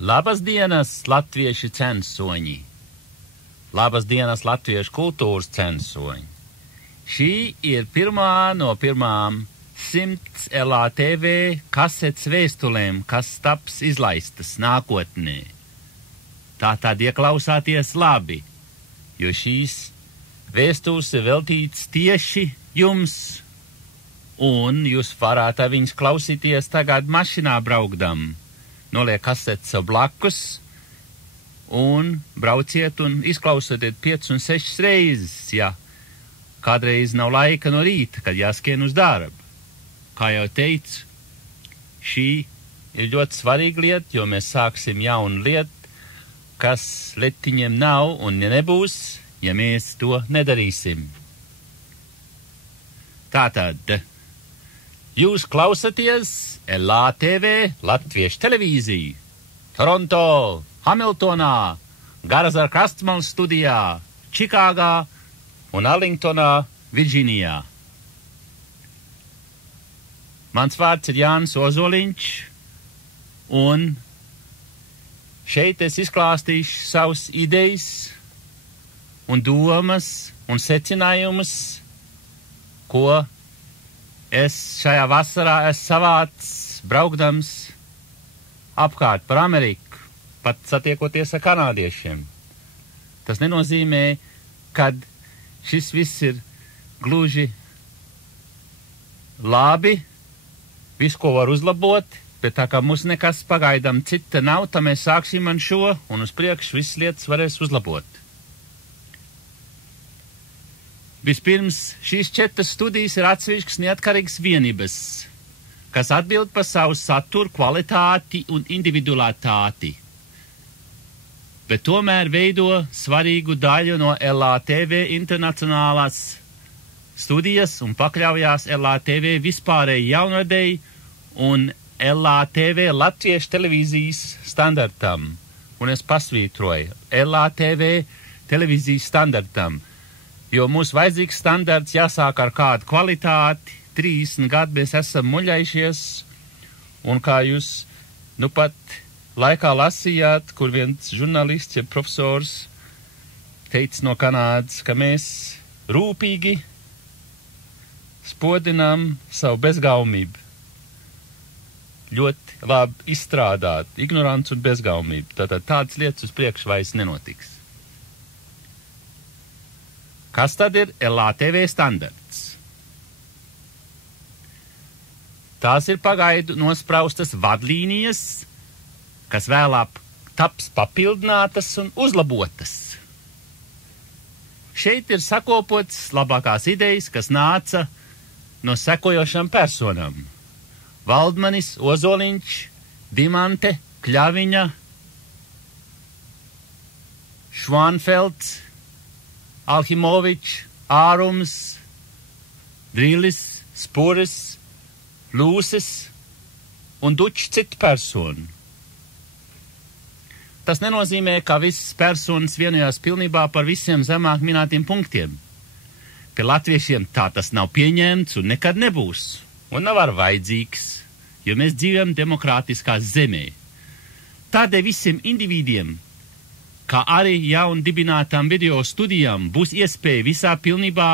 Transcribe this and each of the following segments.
Labas dienas, latvieši censoņi! Labas dienas, latviešu kultūras censoņi! Šī ir pirmā no pirmām 100 LATV kasetes vēstulēm, kas taps izlaistas nākotnē. Tātad ieklausāties labi, jo šīs vēstules ir veltītas tieši jums, un jūs varētu viņus klausīties tagad mašinā braukdam. Noliek kasetes sev blakus un brauciet un izklausoties 5 un 6 reizes, ja kādreiz nav laika no rīta, kad jāskrien uz darbu. Kā jau teicu, šī ir ļoti svarīga lieta, jo mēs sāksim jaunu lietu, kas letiņiem nav un nebūs, ja mēs to nedarīsim. Tātad, jūs klausaties LATV Latviešu televīziju, Toronto, Hamiltonā, Garazara Krastmalu studijā, Čikāgā un Arlingtonā, Virģīnijā. Mans vārds ir Jānis Ozoliņš, un šeit es izklāstīšu savus idejas un domas un secinājumus, ko es šajā vasarā esmu savācis braukdams apkārt par Ameriku, pat satiekoties ar kanādiešiem. Tas nenozīmē, kad šis viss ir gluži labi, visu, ko var uzlabot, bet tā kā mums nekas pagaidām cita nav, tad mēs sāksim ar šo, un uz priekšu visas lietas varēs uzlabot. Vispirms, šīs 4 studijas ir atsevišķas neatkarīgas vienības, kas atbild par savu saturu, kvalitāti un individualitāti, bet tomēr veido svarīgu daļu no LATV internacionālās studijas un pakļaujās LATV vispārēji jaunradēji un LATV Latviešu televīzijas standartam. Un es pasvītroju LATV televīzijas standartam, jo mums vajadzīgs standarts jāsāk ar kādu kvalitāti. 30 gadu mēs esam muļaišies, un kā jūs pat laikā lasījāt, kur viens žurnālists, ja profesors teica no Kanādas, ka mēs rūpīgi spodinām savu bezgaumību. Ļoti labi izstrādāt, ignorants un bezgaumību. Tātad tādas lietas uz priekšu vairs nenotiks. Kas tad ir LATV standarts? Tās ir pagaidu nospraustas vadlīnijas, kas vēlāk taps papildinātas un uzlabotas. Šeit ir sakopotas labākās idejas, kas nāca no sekojošām personām. Valdmanis, Ozoliņš, Dimante, Kļaviņa, Švānfelds, Alhimovičs, Ārums, Drīlis, Spuris, Lūsis un dučs citu personu. Tas nenozīmē, ka visas personas vienojās pilnībā par visiem zemāk minētiem punktiem. Pie latviešiem tā tas nav pieņemts un nekad nebūs, un nav arī vajadzīgs, jo mēs dzīvojam demokrātiskā zemē. Tādēļ visiem individiem, kā arī jaun dibinātām video studijām, būs iespēja visā pilnībā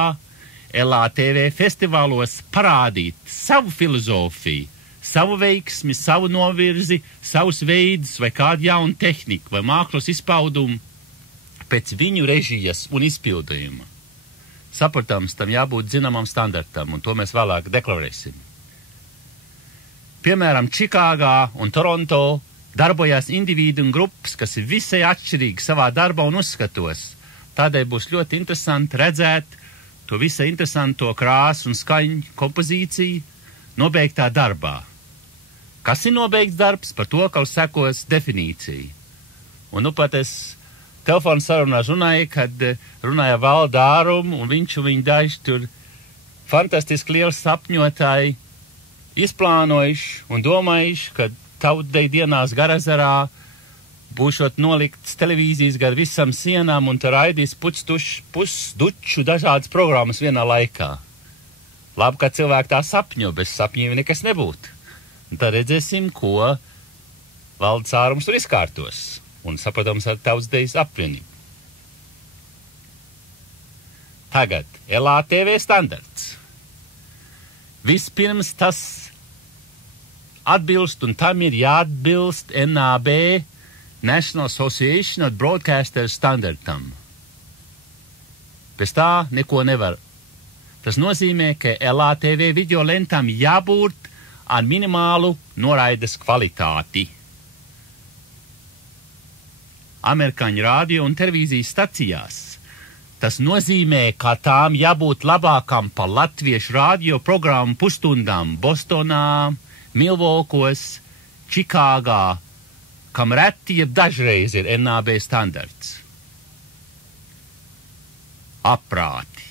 LATV festivālos parādīt savu filozofiju, savu veiksmi, savu novirzi, savus veidus vai kādu jaunu tehniku vai mākslas izpaudumu pēc viņu režijas un izpildījuma. Saprotams, tam jābūt zināmam standartam, un to mēs vēlāk deklarēsim. Piemēram, Čikāgā un Toronto darbojās individu un grupas, kas ir visai atšķirīgi savā darbā un uzskatos. Tādēļ būs ļoti interesanti redzēt to visai interesanto krāsu un skaņu kompozīciju nobeigtā darbā. Kas ir nobeigts darbs, par to, ka sekos definīcija. Un pat es telefonu sarunā runāju, kad runāja Valda Ārumu, un viņš un viņa daži tur fantastiski liels sapņotāji izplānojuši un domājuši, ka tautdei dienās Garazarā būšot nolikts televīzijas gar visam sienām un te raidīs pusduču dažādas programmas vienā laikā. Labi, ka cilvēki tā sapņo, bez sapņiem nekas nebūtu. Un tad redzēsim, ko valdes ārums tur izkārtos, un, saprotams, ar Tautsdejas apvienību. Tagad LATV standarts. Vispirms tas atbilst, un tam ir jāatbilst NAB, National Association of Broadcasters standartam. Bez tā neko nevar. Tas nozīmē, ka LATV video lentām jābūt ar minimālu noraides kvalitāti. Amerikāņu radio un televīzijas stacijās. Tas nozīmē, ka tām jābūt labākam par latviešu radio programmu pusstundām Bostonā, Milvokos, Čikāgā, kam reti jeb dažreiz ir NAB standarts. Aprāti.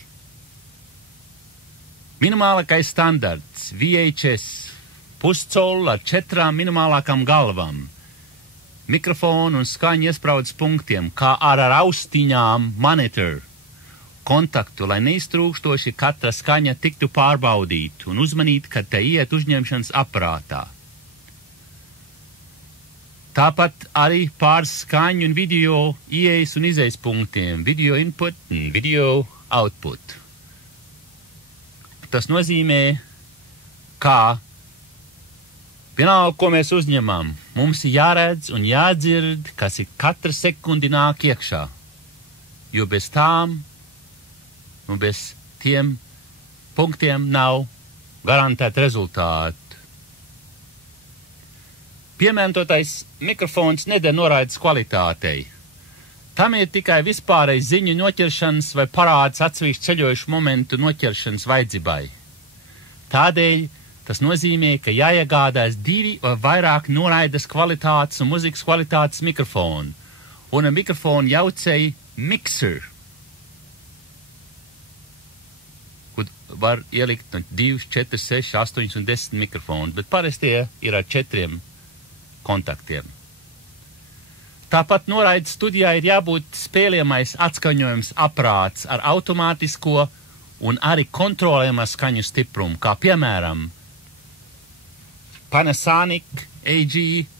Minimālākais standarts VHS, puscola ar 4 minimālākām galvām, mikrofonu un skaņu iespraudes punktiem, kā ar austiņām monitor, kontaktu, lai neiztrūkstoši katra skaņa tiktu pārbaudīt un uzmanīt, kad te iet uzņemšanas aparātā. Tāpat arī pār skaņu un video ieejas un izejas punktiem, video input un video output. Tas nozīmē, kā vienalga, ko mēs uzņemam, mums ir jāredz un jādzird, kas ir katra sekundi nāk iekšā, jo bez tām un bez tiem punktiem nav garantēta rezultātu. Piemērotais mikrofons neder noraides kvalitātei. Tam ir tikai vispārēji ziņu noķeršanas vai parāds atsevišķu ceļojušu momentu noķeršanas vajadzībai. Tādēļ tas nozīmē, ka jāiegādājas 2 vai vairāk noraides kvalitātes un muzikas kvalitātes mikrofonu un ar mikrofonu jaucēju mixer, kur var ielikt 2, 4, 6, 8 un 10 mikrofonu, bet parastie ir ar 4 kontaktiem. Tāpat noraides studijā ir jābūt spēlējamais atskaņojums aparāts ar automātisko un arī kontrolējama skaņu stiprumu, kā piemēram Panasonic AG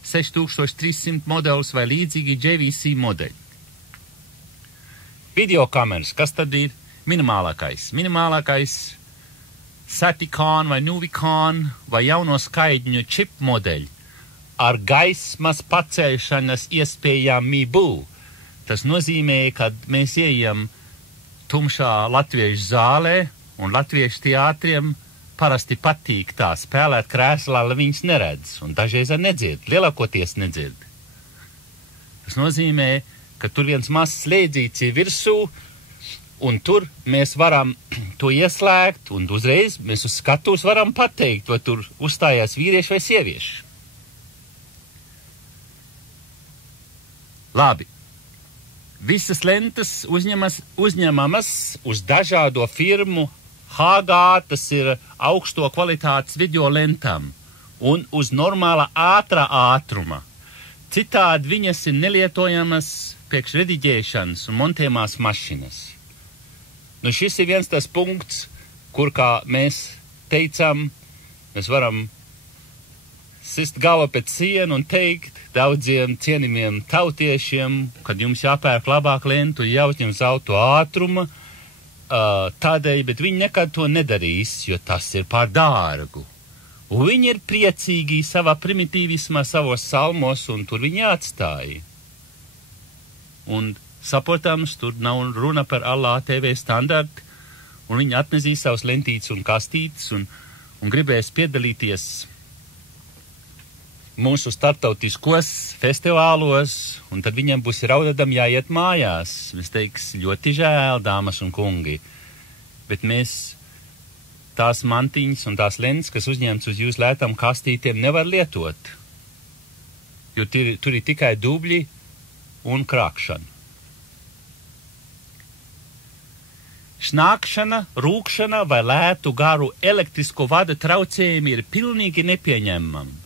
6300 modelis vai līdzīgi JVC modeļi. Videokameras, kas tad ir minimālākais? Minimālākais Saticon vai Nuvikon vai jauno skaidņu chip modeļi ar gaismas paceļšanas iespējamību. Tas nozīmē, kad mēs ejam tumšā latviešu zālē un latviešu teātriem parasti patīk tā spēlēt krēslā, lai viņas neredz, un dažreiz arī nedzird, lielākoties nedzird. Tas nozīmē, ka tur viens mazs slēdzīts ir virsū, un tur mēs varam to ieslēgt, un uzreiz mēs uz skatuves varam pateikt, vai tur uzstājās vīrieši vai sievieši. Labi. Visas lentas uzņemamas uz dažādo firmu HG, tas ir augsto kvalitātes video lentām, un uz normāla ātrā ātruma. Citādi viņas ir nelietojamas priekš rediģēšanas un montējumās mašinas. Nu, šis ir viens tas punkts, kur, kā mēs teicām, mēs varam sist galvu pēc sienu un teikt daudziem cienījumiem tautiešiem, kad jums jāpērk labāk lentu, jāuzņem uz auto ātruma, tādēļ, bet viņi nekad to nedarīs, jo tas ir pār dārgu. Un viņi ir priecīgi savā primitīvismā, savos salmos, un tur viņi atstāja. Un, saprotams, tur nav runa par LATV standartu, un viņi atnesīs savus lentītes un kastītes, un gribēs piedalīties mūsu starptautiskos festivālos, un tad viņam būs raudadam jāiet mājās. Mēs teiks, ļoti žēl, dāmas un kungi, bet mēs tās mantiņas un tās lentes, kas uzņemts uz jūsu lētām kastītiem, nevar lietot, jo tur ir tikai dubļi un krākšana. Šnākšana, rūkšana vai lētu garu elektrisko vada traucējumi ir pilnīgi nepieņemami,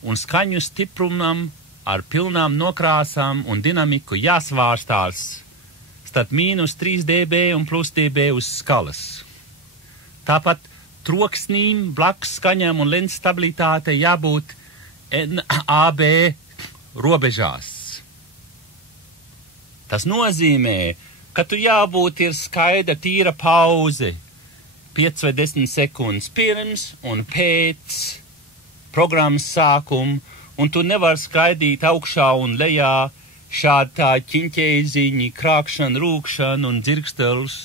un skaņu stiprumam ar pilnām nokrāsām un dinamiku jāsvārstās starp -3 dB un plus dB uz skalas. Tāpat troksnīm, blakus skaņām un lentes stabilitātei jābūt NAB robežās. Tas nozīmē, ka tu jābūt ir skaidra tīra pauze 5 vai 10 sekundes pirms un pēc programmas sākuma, un tu nevar skraidīt augšā un lejā šādi tā ķiņķēziņi, krākšana, rūkšana un dzirkstels,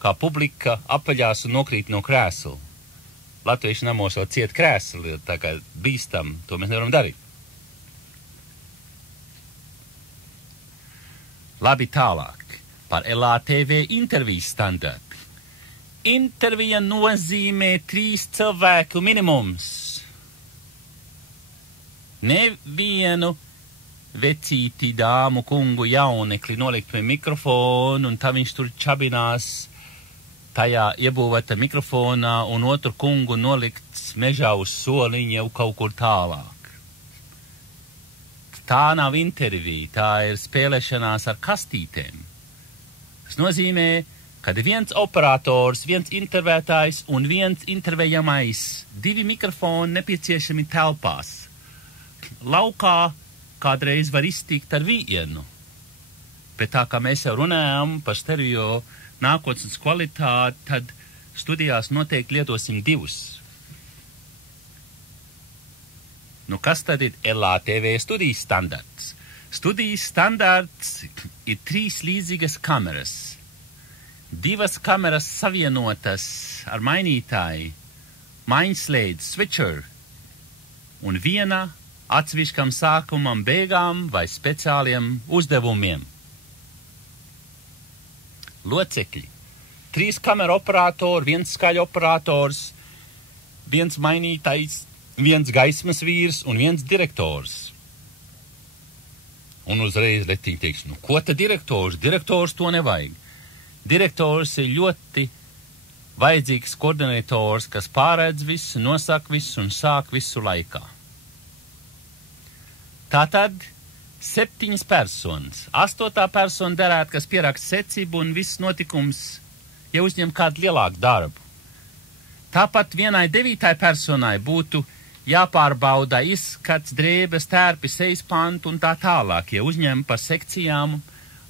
kā publika apaļās un nokrīt no krēsla. Latviešu namos vēl ciet krēsli, tā kā bīstam, to mēs nevaram darīt. Labi, tālāk par LATV intervijas standartu. Intervija nozīmē 3 cilvēku minimums. Nevienu vecīti, dāmu, kungu, jaunekli nolikt pie mikrofonu, un tā viņš tur čabinās tajā iebūvēta mikrofonā, un otru kungu nolikt mežā uz soliņa jau kaut kur tālāk. Tā nav intervija, tā ir spēlēšanās ar kastītēm. Tas nozīmē, kad viens operators, viens intervētājs un viens intervējamais, 2 mikrofoni nepieciešami telpās. Laukā kādreiz var iztikt ar vienu, bet tā kā mēs jau runājam par stereo nākotnes kvalitāti, tad studijās noteikti lietosim 2. Nu, kas tad ir LATV studijas standarts? Studijas standarts ir 3 līdzīgas kameras. 2 kameras savienotas ar mainītāju, maiņslēdz, switcher, un 1 atsevišķam sākumam, beigām vai speciāliem uzdevumiem. Locekļi. 3 kameru operatori, 1 skaļu operators, 1 mainītājs, 1 gaismas vīrs un 1 direktors. Un uzreiz letiņi teiks, nu ko tad direktors? Direktors to nevajag. Direktors ir ļoti vajadzīgs koordinators, kas pārēdz visu, nosaka visu un sāk visu laikā. Tātad 7 personas. 8. persona derētu, kas pieraksta secību un viss notikums, ja uzņem kādu lielāku darbu. Tāpat vienai 9. personai būtu jāpārbauda izskats, drēbes, tērpi, sejas pantu un tā tālāk, ja uzņem par sekcijām,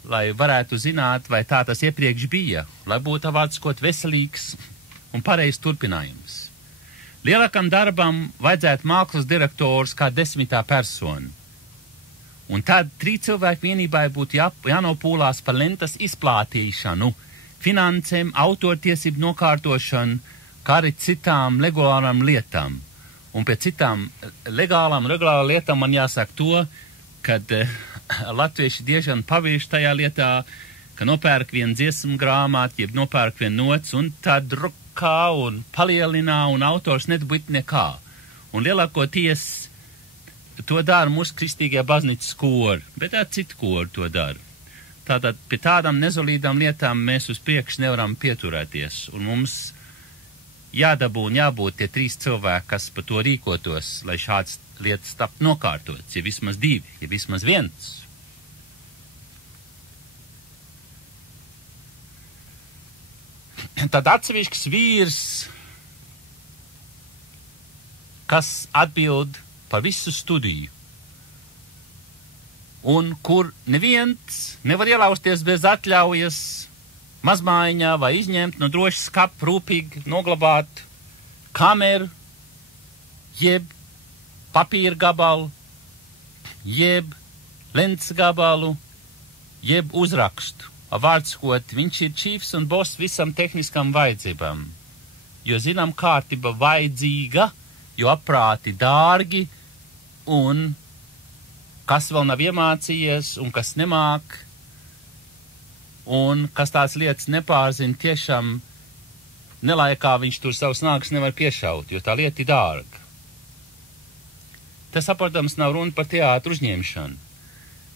lai varētu zināt, vai tā tas iepriekš bija, lai būtu vārdskot veselīgs un pareizs turpinājums. Lielākam darbam vajadzētu mākslas direktors kā 10. persona. Un tad 3 cilvēku vienībai būtu jānopūlās par lentas izplātīšanu, finansēm, autortiesību nokārtošanu, kā arī citām legālām lietām. Un pie citām legālām lietām man jāsaka to, kad latvieši diezgan pavirši tajā lietā, ka nopērk vienu dziesmu grāmatu, jeb nopērk vienu nots, un tad drukā un palielinā, un autors nedabūt nekā. Un lielākoties to dara mūsu kristīgajā baznīcas kori, bet tā citu kori to dara. Tātad pie tādām nezolīdām lietām mēs uz priekšu nevaram pieturēties, un mums jādabū un jābūt tie 3 cilvēki, kas par to rīkotos, lai šāds lietas tapt nokārtots, ja vismaz 2, ja vismaz 1. Tad atsevišķs vīrs, kas atbild par visu studiju, un kur neviens nevar ielausties bez atļaujas, mazmaiņā vai izņemt no drošas skapa rūpīgi noglabāt kameru, jeb papīra gabalu, jeb lentes gabalu, jeb uzrakstu. Vārdsakot, viņš ir čīfs un boss visam tehniskam vajadzībām, jo zinām kārtība vajadzīga, jo aprāti dārgi, un kas vēl nav iemācījies un kas nemāk, un kas tās lietas nepārzina, tiešām nelaikā viņš tur savus nākus nevar piešaut, jo tā lieta ir dārga. Tas, protams, nav runa par teātru uzņemšanu.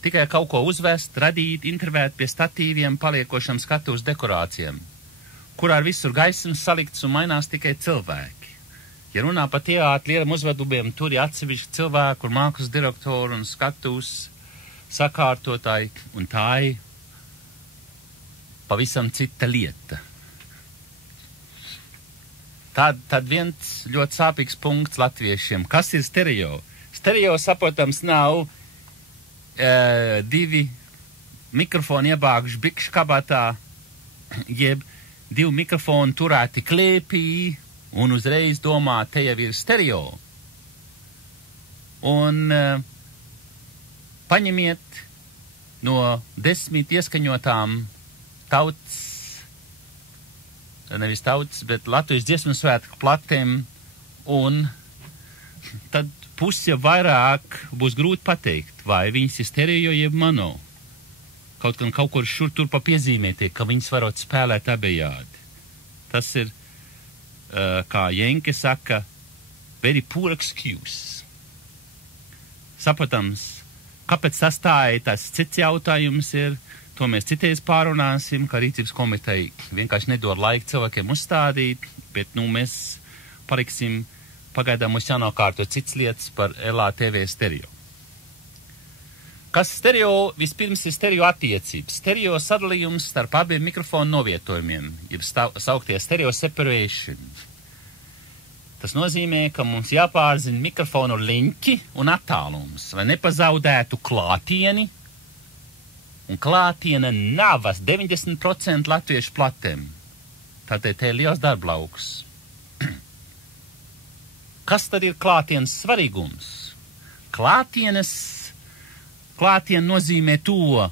Tikai kaut ko uzvest, radīt, intervēt pie statīviem, paliekošam skatuves dekorācijām, kurā ar visur gaismas salikts un mainās tikai cilvēki. Ja runā par teātru lielam uzvedumiem, tur ir atsevišķi cilvēki, kur mākslas direktori un skatuves sakārtotāji, un tā ir pavisam cita lieta. Tad viens ļoti sāpīgs punkts latviešiem. Kas ir stereo? Stereo, saprotams, nav divi mikrofoni iebāguši bikšu kabatā, jeb divi mikrofoni turēti klēpī, un uzreiz domā, te jau ir stereo. Un paņemiet no 10 ieskaņotām bet Latvijas dziesmu svētku platēm, un tad pusi vairāk būs grūti pateikt, vai viņas ir stereo jeb mono. Kaut kur šur tur pa piezīmētie, ka viņas varot spēlēt abejādi. Tas ir, kā Jenke saka, very poor excuse. Saprotams, kāpēc sastāja tas cits jautājums ir, to mēs citreiz pārunāsim, ka rīcības komiteja vienkārši nedod laiku cilvēkiem uzstādīt, bet, mēs paliksim, pagaidām mums jānokārto cits lietas par LATV stereo. Kas stereo? Vispirms ir stereo attiecības. Stereo sadalījums starp abiem mikrofonu novietojumiem, jeb sauktie stereo separation. Tas nozīmē, ka mums jāpārzina mikrofonu liņķi un attālums, lai nepazaudētu klātieni, un klātiena navas 90% latviešu platēm. Tātad te ir liels darblauks. Kas tad ir klātienes svarīgums? Klātiena nozīmē to,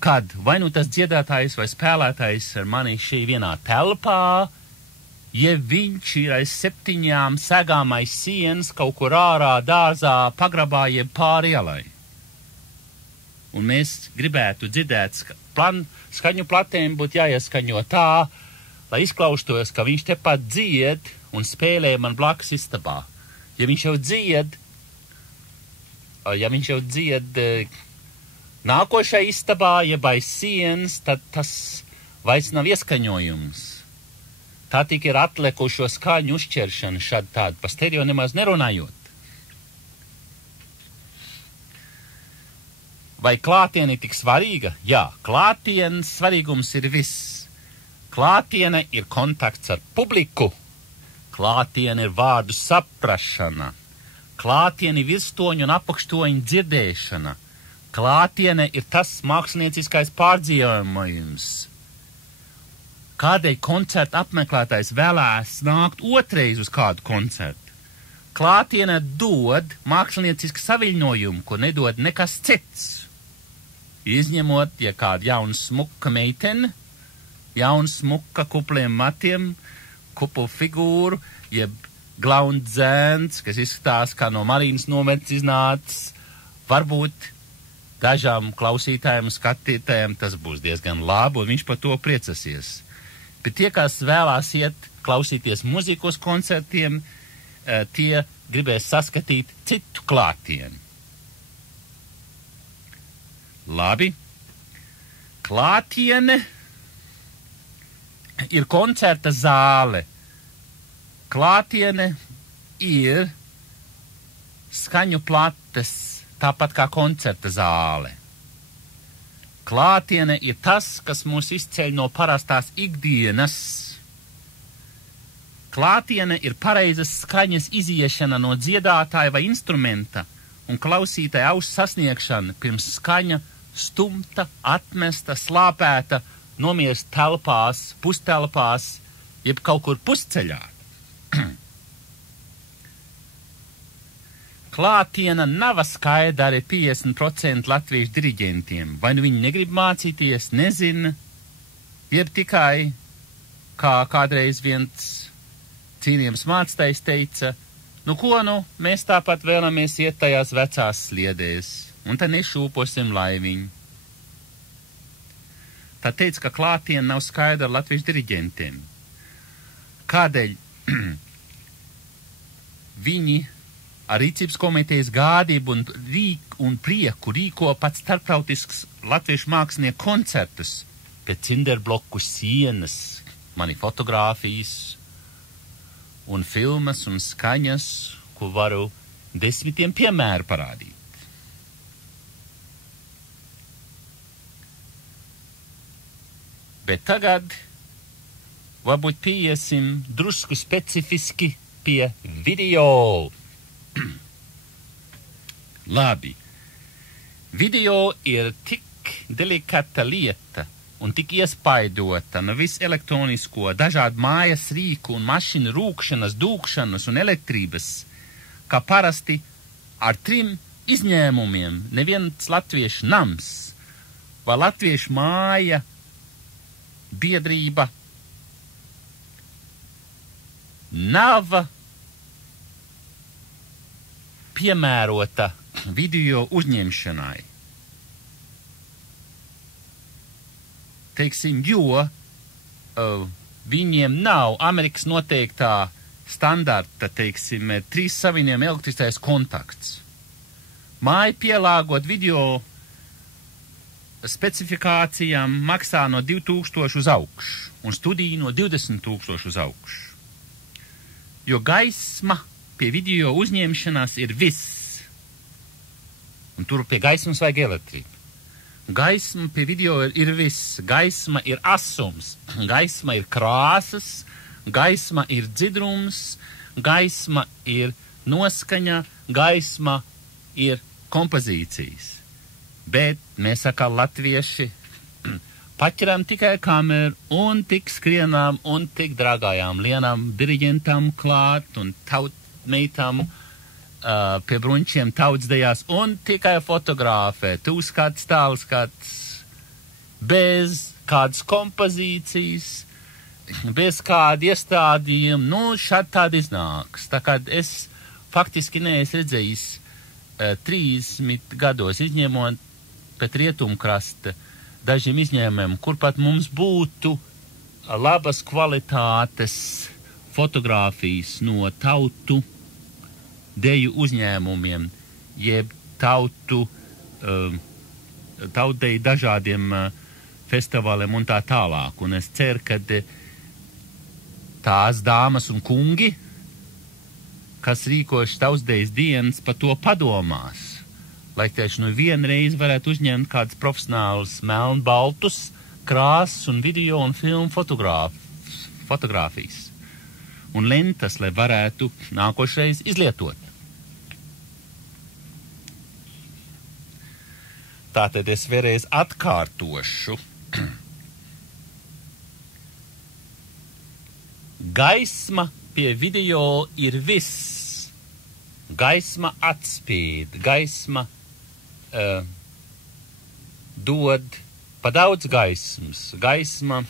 kad vai nu tas dziedātājs vai spēlētājs ar mani šī vienā telpā, ja viņš ir aiz 7 segām aiz sienas kaut kur ārā, dārzā, pagrabā, jeb pāri ielai. Un mēs gribētu dzirdēt, skaņu platēm būtu jāieskaņo tā, lai izklaustos, ka viņš tepat dzied un spēlē man blakus istabā. Ja viņš jau dzied nākošai istabā, jeb aiz sienas, tad tas vairs nav ieskaņojums. Tā tik ir atlikušo skaņu uzķeršana šādi tādi, pa stereo nemaz nerunājot. Vai klātiene ir tik svarīga? Jā, klātienes svarīgums ir viss. Klātiene ir kontakts ar publiku. Klātiene ir vārdu saprašana. Klātiene ir virstoņu un apakštoņu dzirdēšana. Klātiene ir tas mākslinieckais pārdzīvojums. Kādēļ koncerta apmeklētājs vēlās nākt otrais uz kādu koncertu? Klātiene dod māksliniecisku saviļņojumu, ko nedod nekas cits. Izņemot, ja kāda jauna smuka meitene, jauna smuka kupliem matiem, kuplu figūru, jeb glauns dzēns, kas izskatās kā no Marīnas nometnes iznācis, varbūt dažām klausītājiem, skatītājiem tas būs diezgan labi, un viņš par to priecasies. Bet tie, kas vēlās iet klausīties muzikas koncertiem, tie gribēs saskatīt citu klātieni. Labi. Klātiene ir koncerta zāle. Klātiene ir skaņu plates, tāpat kā koncerta zāle. Klātiene ir tas, kas mūs izceļ no parastās ikdienas. Klātiene ir pareizas skaņas iziešana no dziedātāja vai instrumenta un klausītāja auss sasniegšana pirms skaņa stumta, atmesta, slāpēta, nomirst telpās, pustelpās, jeb kaut kur pusceļā. Klātiena nav skaidra arī 50% latviešu diriģentiem. Vai nu viņi negrib mācīties, nezina, jeb tikai, kā kādreiz viens cīnījums mācītājs teica, mēs tāpat vēlamies iet tajās vecās sliedēs, un tad nešūposim laiviņu. Tā teica, ka klātiena nav skaidra latviešu diriģentiem. Kādēļ viņi ar rīcības komitejas gādību un prieku rīko pats starptautisks latviešu mākslinieku koncertus pēc cinderbloku sienas, mani fotogrāfijas un filmas un skaņas, ko varu 10 piemēru parādīt. Bet tagad varbūt pieiesim drusku specifiski pie video. Labi. Video ir tik delikata lieta un tik iespaidota no visu elektronisko, dažādu mājas rīku un mašīnu rūkšanas, dūkšanas un elektrības, kā parasti ar 3 izņēmumiem neviens latviešu nams vai latviešu māja, biedrība nav piemērota video uzņemšanai. Teiksim, jo viņiem nav Amerikas noteiktā standarta, teiksim, 3 savienojuma elektriskais kontakts. Māja pielāgot video specifikācijām maksā no 2000 uz augšu, un studija no 20,000 uz augšu. Jo gaisma pie video uzņemšanās ir viss, un tur pie gaismas vajag elektrību. Gaisma pie video ir viss. Gaisma ir asums, gaisma ir krāsas, gaisma ir dzidrums, gaisma ir noskaņa, gaisma ir kompozīcijas. Bet mēs sakām latvieši paķeram tikai kameru un tik skrienām un tik dragājām lienām diriģentam klāt un tautmeitam pie bruņķiem tautsdejās un tikai fotografē, tūskats, tālskats, bez kādas kompozīcijas, bez kāda iestādījuma, nu, šādi tādi iznāks. Tā kā es faktiski neesmu redzējis 30 gados, izņemot pēc rietumkrasta dažiem izņēmumiem, kur pat mums būtu labas kvalitātes fotogrāfijas no tautu deju uzņēmumiem, jeb tautdeju dažādiem festivāliem un tā tālāk. Un es ceru, ka tās dāmas un kungi, kas rīkoši tautdejas dienas, par to padomās, lai tieši nu vienreiz varētu uzņemt kādas profesionālas melnbaltus krāsas un video un filmu fotogrāfijas un lentas, lai varētu nākošreiz izlietot. Tātad es vēlreiz atkārtošu. Gaisma pie video ir viss. Gaisma atspīd, gaisma dod pa daudz gaismas, gaisma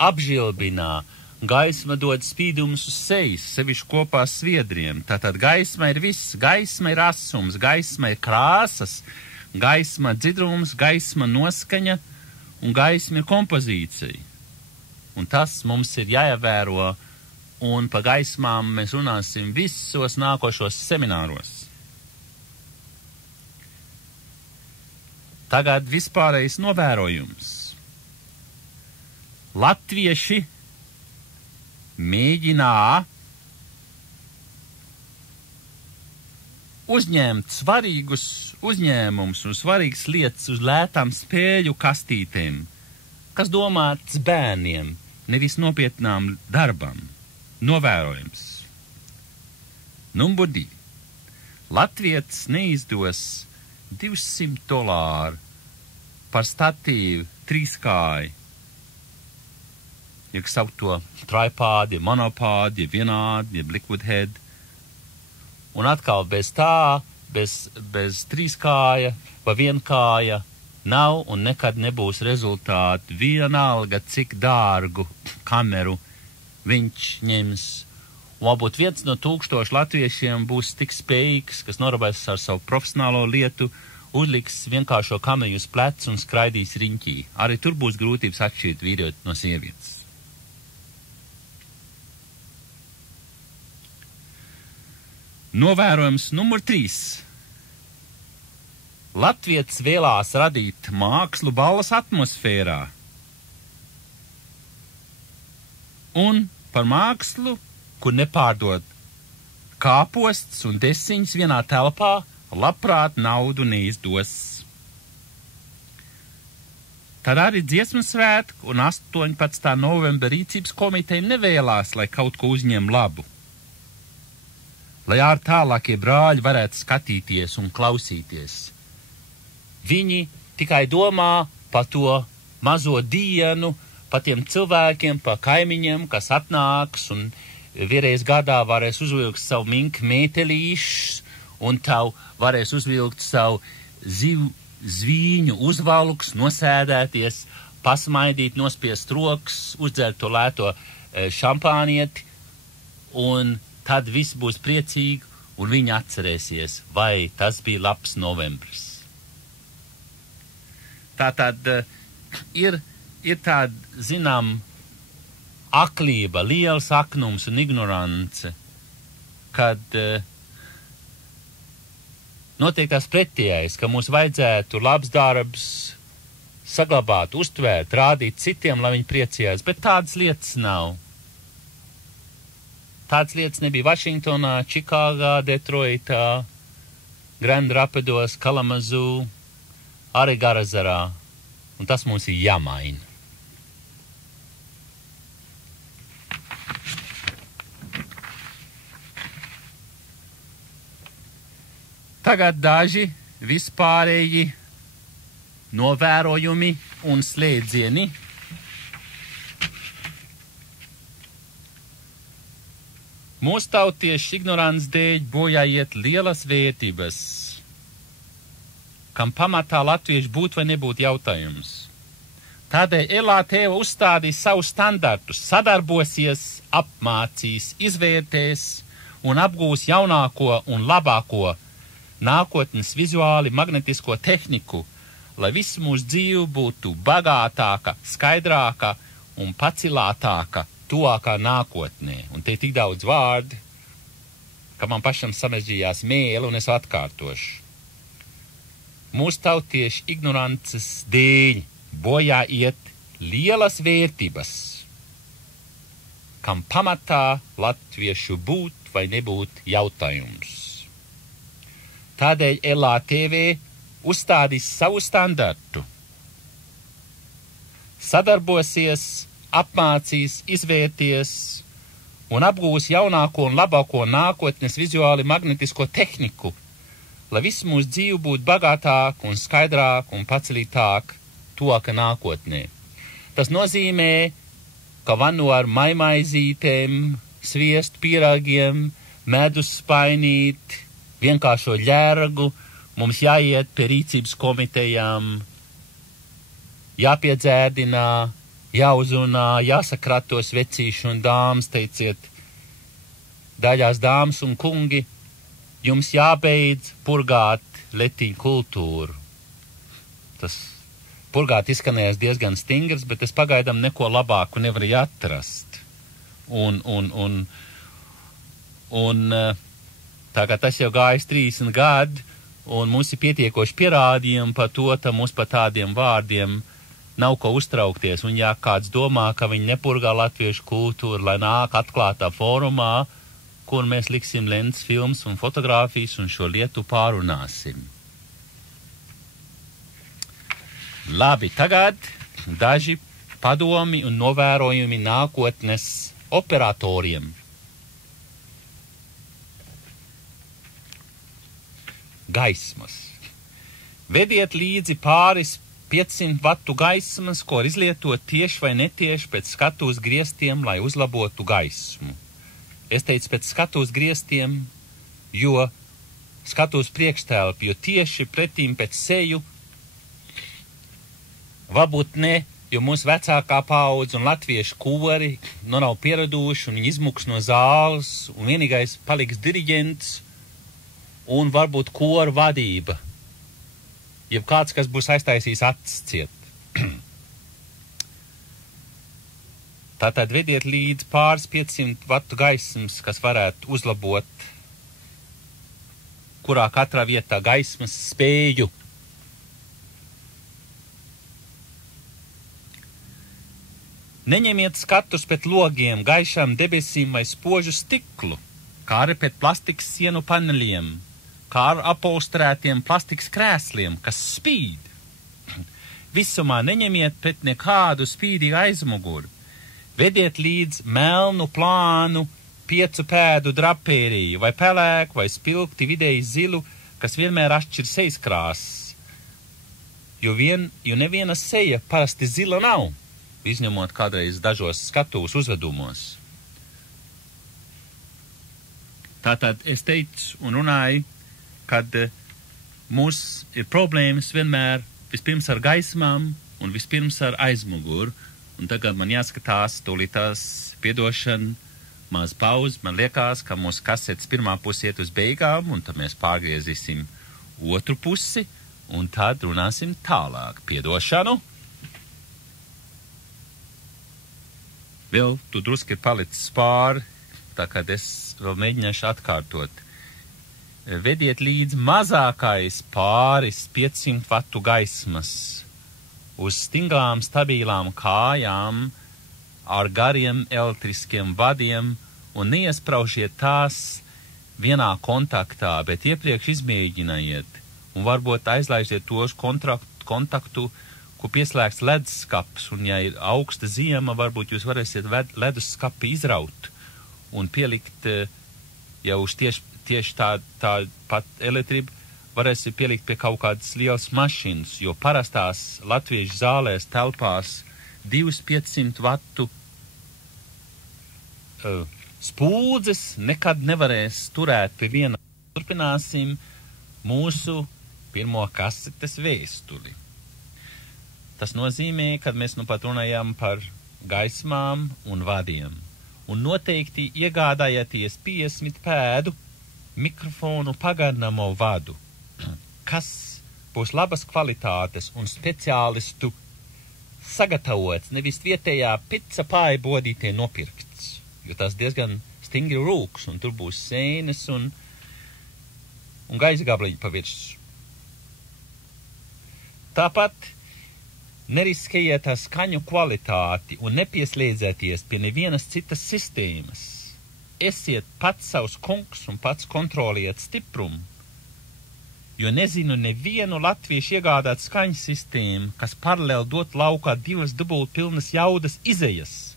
apžilbinā, gaisma dod spīdumus uz sejas, sevišķi kopā sviedriem. Tātad gaisma ir viss, gaisma ir asums, gaisma ir krāsas, gaisma dzidrums, gaisma noskaņa un gaisma ir kompozīcija. Un tas mums ir jāievēro, un pa gaismām mēs runāsim visos nākošos semināros. Tagad vispārējais novērojums. Latvieši mēģinā uzņemt svarīgus uzņēmumus un svarīgas lietas uz lētām spēļu kastītēm, kas domāts bērniem, nevis nopietnām darbam. Novērojums. Numur 2. Latvietis neizdos $200 par statīvu 3-kāju. Ja sauc to tripādi, monopādi, vienādi, liquid head. Un atkal bez tā, bez 3-kāja vai 1-kāja nav un nekad nebūs rezultāti. Vienalga, cik dārgu kameru viņš ņems. Un varbūt 1 no 1000 latviešiem būs tik spējīgs, kas norabēs ar savu profesionālo lietu, uzliks vienkāršo kameru uz plecu un skraidīs riņķī. Arī tur būs grūtības atšķirt vīrieti no sievietes. Novērojums numur 3. Latvietis vēlās radīt mākslu balvas atmosfērā. Un par mākslu, kur nepārdod kāposts un desiņas vienā telpā, labprāt naudu neizdos. Tad arī dziesmu svētku un 18. novembra rīcības komiteja nevēlās, lai kaut ko uzņem labu. lai tālākie brāļi varētu skatīties un klausīties. Viņi tikai domā par to mazo dienu, par tiem cilvēkiem, par kaimiņiem, kas atnāks un vienreiz gadā varēs uzvilkt savu minku mētelīšus un tavu varēs uzvilkt savu zvīņu uzvalks, nosēdēties, pasmaidīt, nospiest rokas, uzdzert to lēto šampānieti, un tad viss būs priecīgi, un viņi atcerēsies, vai tas bija labs novembris. Tātad ir tāda, zinām, aklība, liels aknums un ignorance, kad notiek tās pretējais, ka mums vajadzētu labs darbs saglabāt, uztvērt, rādīt citiem, lai viņi priecājās, bet tādas lietas nav. Tādas lietas nebija Vašingtonā, Čikāgā, Detroitā, Grand Rapidos, Kalamazoo, arī Garazarā, un tas mums ir jāmaina. Tagad daži vispārēji novērojumi un slēdzieni. Mūsu tautiešu ignorants dēļ bojā iet lielas vērtības, kam pamatā latviešu būt vai nebūt jautājums. Tādēļ LATV uzstādīs savus standartus, sadarbosies, apmācīs, izvērtēs un apgūs jaunāko un labāko nākotnes vizuāli magnetisko tehniku, lai viss mūsu dzīve būtu bagātāka, skaidrāka un pacilātāka tuvākā nākotnē. Un te ir tik daudz vārdi, ka man pašam samežģījās mēli, un es atkārtošu. Mūsu tautiešu ignorances dēļ bojā iet lielas vērtības, kam pamatā latviešu būt vai nebūt jautājums. Tādēļ LATV uzstādīs savu standartu, sadarbosies, apmācīs, izvērties un apgūs jaunāko un labāko nākotnes vizuāli magnetisko tehniku, lai viss mūsu dzīve būtu bagātāk un skaidrāk un pacelītāk tuvāka nākotnē. Tas nozīmē, ka vanu ar maimaizītēm, sviestu pīrāgiem, medus spainīt, vienkāršo ģērgu, mums jāiet pie rīcības komitejām, jāpiedzērdinā, jāuzrunā, jāsakratos vecīši un dāmas, teiciet, daļās dāmas un kungi, jums jābeidz purgāt letiņu kultūru. Tas purgāt izskanējās diezgan stingrs, bet es pagaidām neko labāku nevarēju atrast. Tā kā tas jau gājis 30 gadi, un mums ir pietiekoši pierādījumi par to, ka mums par tādiem vārdiem nav ko uztraukties. Un ja kāds domā, ka viņi nepurgā latviešu kultūru, lai nāk atklātā fórumā, kur mēs liksim lentes, filmas un fotogrāfijas un šo lietu pārunāsim. Labi, tagad daži padomi un novērojumi nākotnes operatoriem. Gaismas. Vediet līdzi pāris 500 vatu gaismas, ko izlietot tieši vai netieši pēc skatuves griestiem, lai uzlabotu gaismu. Es teicu pēc skatuves griestiem, jo skatuves priekštēlpi, jo tieši pretīm pēc seju, varbūt ne, jo mūsu vecākā paudze un latviešu kori nav pieraduši un viņi izmuks no zāles un vienīgais paliks diriģents un varbūt koru vadība, jeb kāds, kas būs aiztaisījis acis ciet. Tātad vediet līdz pāris 500 vatu gaismas, kas varētu uzlabot, kurā katrā vietā gaismas spēju. Neņemiet skatus pēc logiem, gaišām debesīm vai spožu stiklu, kā arī pēc plastikas sienu paneļiem, kā ar apolstrētiem plastikas krēsliem, kas spīd. Visumā neņemiet pret nekādu spīdīgu aizmuguri. Vediet līdz melnu plānu, 5 pēdu drapēriju, vai pelēku, vai spilgti vidēji zilu, kas vienmēr atšķir sejas krāsas. Jo neviena seja parasti zila nav, izņemot kādreiz dažos skatuves uzvedumos. Tātad es teicu un runāju, kad mums ir problēmas vienmēr vispirms ar gaismām un vispirms ar aizmuguru. Un tagad man jāskatās tūlītās piedošana, maz pauze. Man liekas, ka mūsu kasetes pirmā pusi iet uz beigām, un tad mēs pārgriezīsim otru pusi, un tad runāsim tālāk. Piedošanu. Vēl tu druski ir palicis pāri, tā kad es vēl mēģināšu atkārtot. Vediet līdz mazākais pāris 500 vatu gaismas uz stingrām, stabilām kājām ar gariem elektriskiem vadiem un neiespraužiet tās vienā kontaktā, bet iepriekš izmēģinājiet un varbūt aizlaižiet tos kontaktu, ko pieslēgts leduskapis, un ja ir augsta ziema, varbūt jūs varēsiet leduskapi izraut un pielikt jau uz tieši tā pat elektrība, varēsiet pielikt pie kaut kādas lielas mašīnas, jo parastās latviešu zālēs telpās 2500 vatu spūdzes nekad nevarēs turēt pie viena. Turpināsim mūsu pirmo kasetes vēstuli. Tas nozīmē, kad mēs nu pat runājam par gaismām un vadiem. Un noteikti iegādājieties 50 pēdu mikrofonu pagarnamo vadu, kas būs labas kvalitātes un speciālistu sagatavots, nevis vietējā pica pārbodītie nopirkts, jo tas diezgan stingri rūks, un tur būs sēnes un gaisa gabliņi pa virsmu. Tāpat neriskējiet ar skaņu kvalitāti un nepieslēdzieties pie nevienas citas sistēmas. Esiet pats savs kungs un pats kontroliet stiprumu, jo nezinu nevienu latviešu iegādāt skaņu sistēmu, kas paralēli dot laukā 2 dubult pilnas jaudas izejas,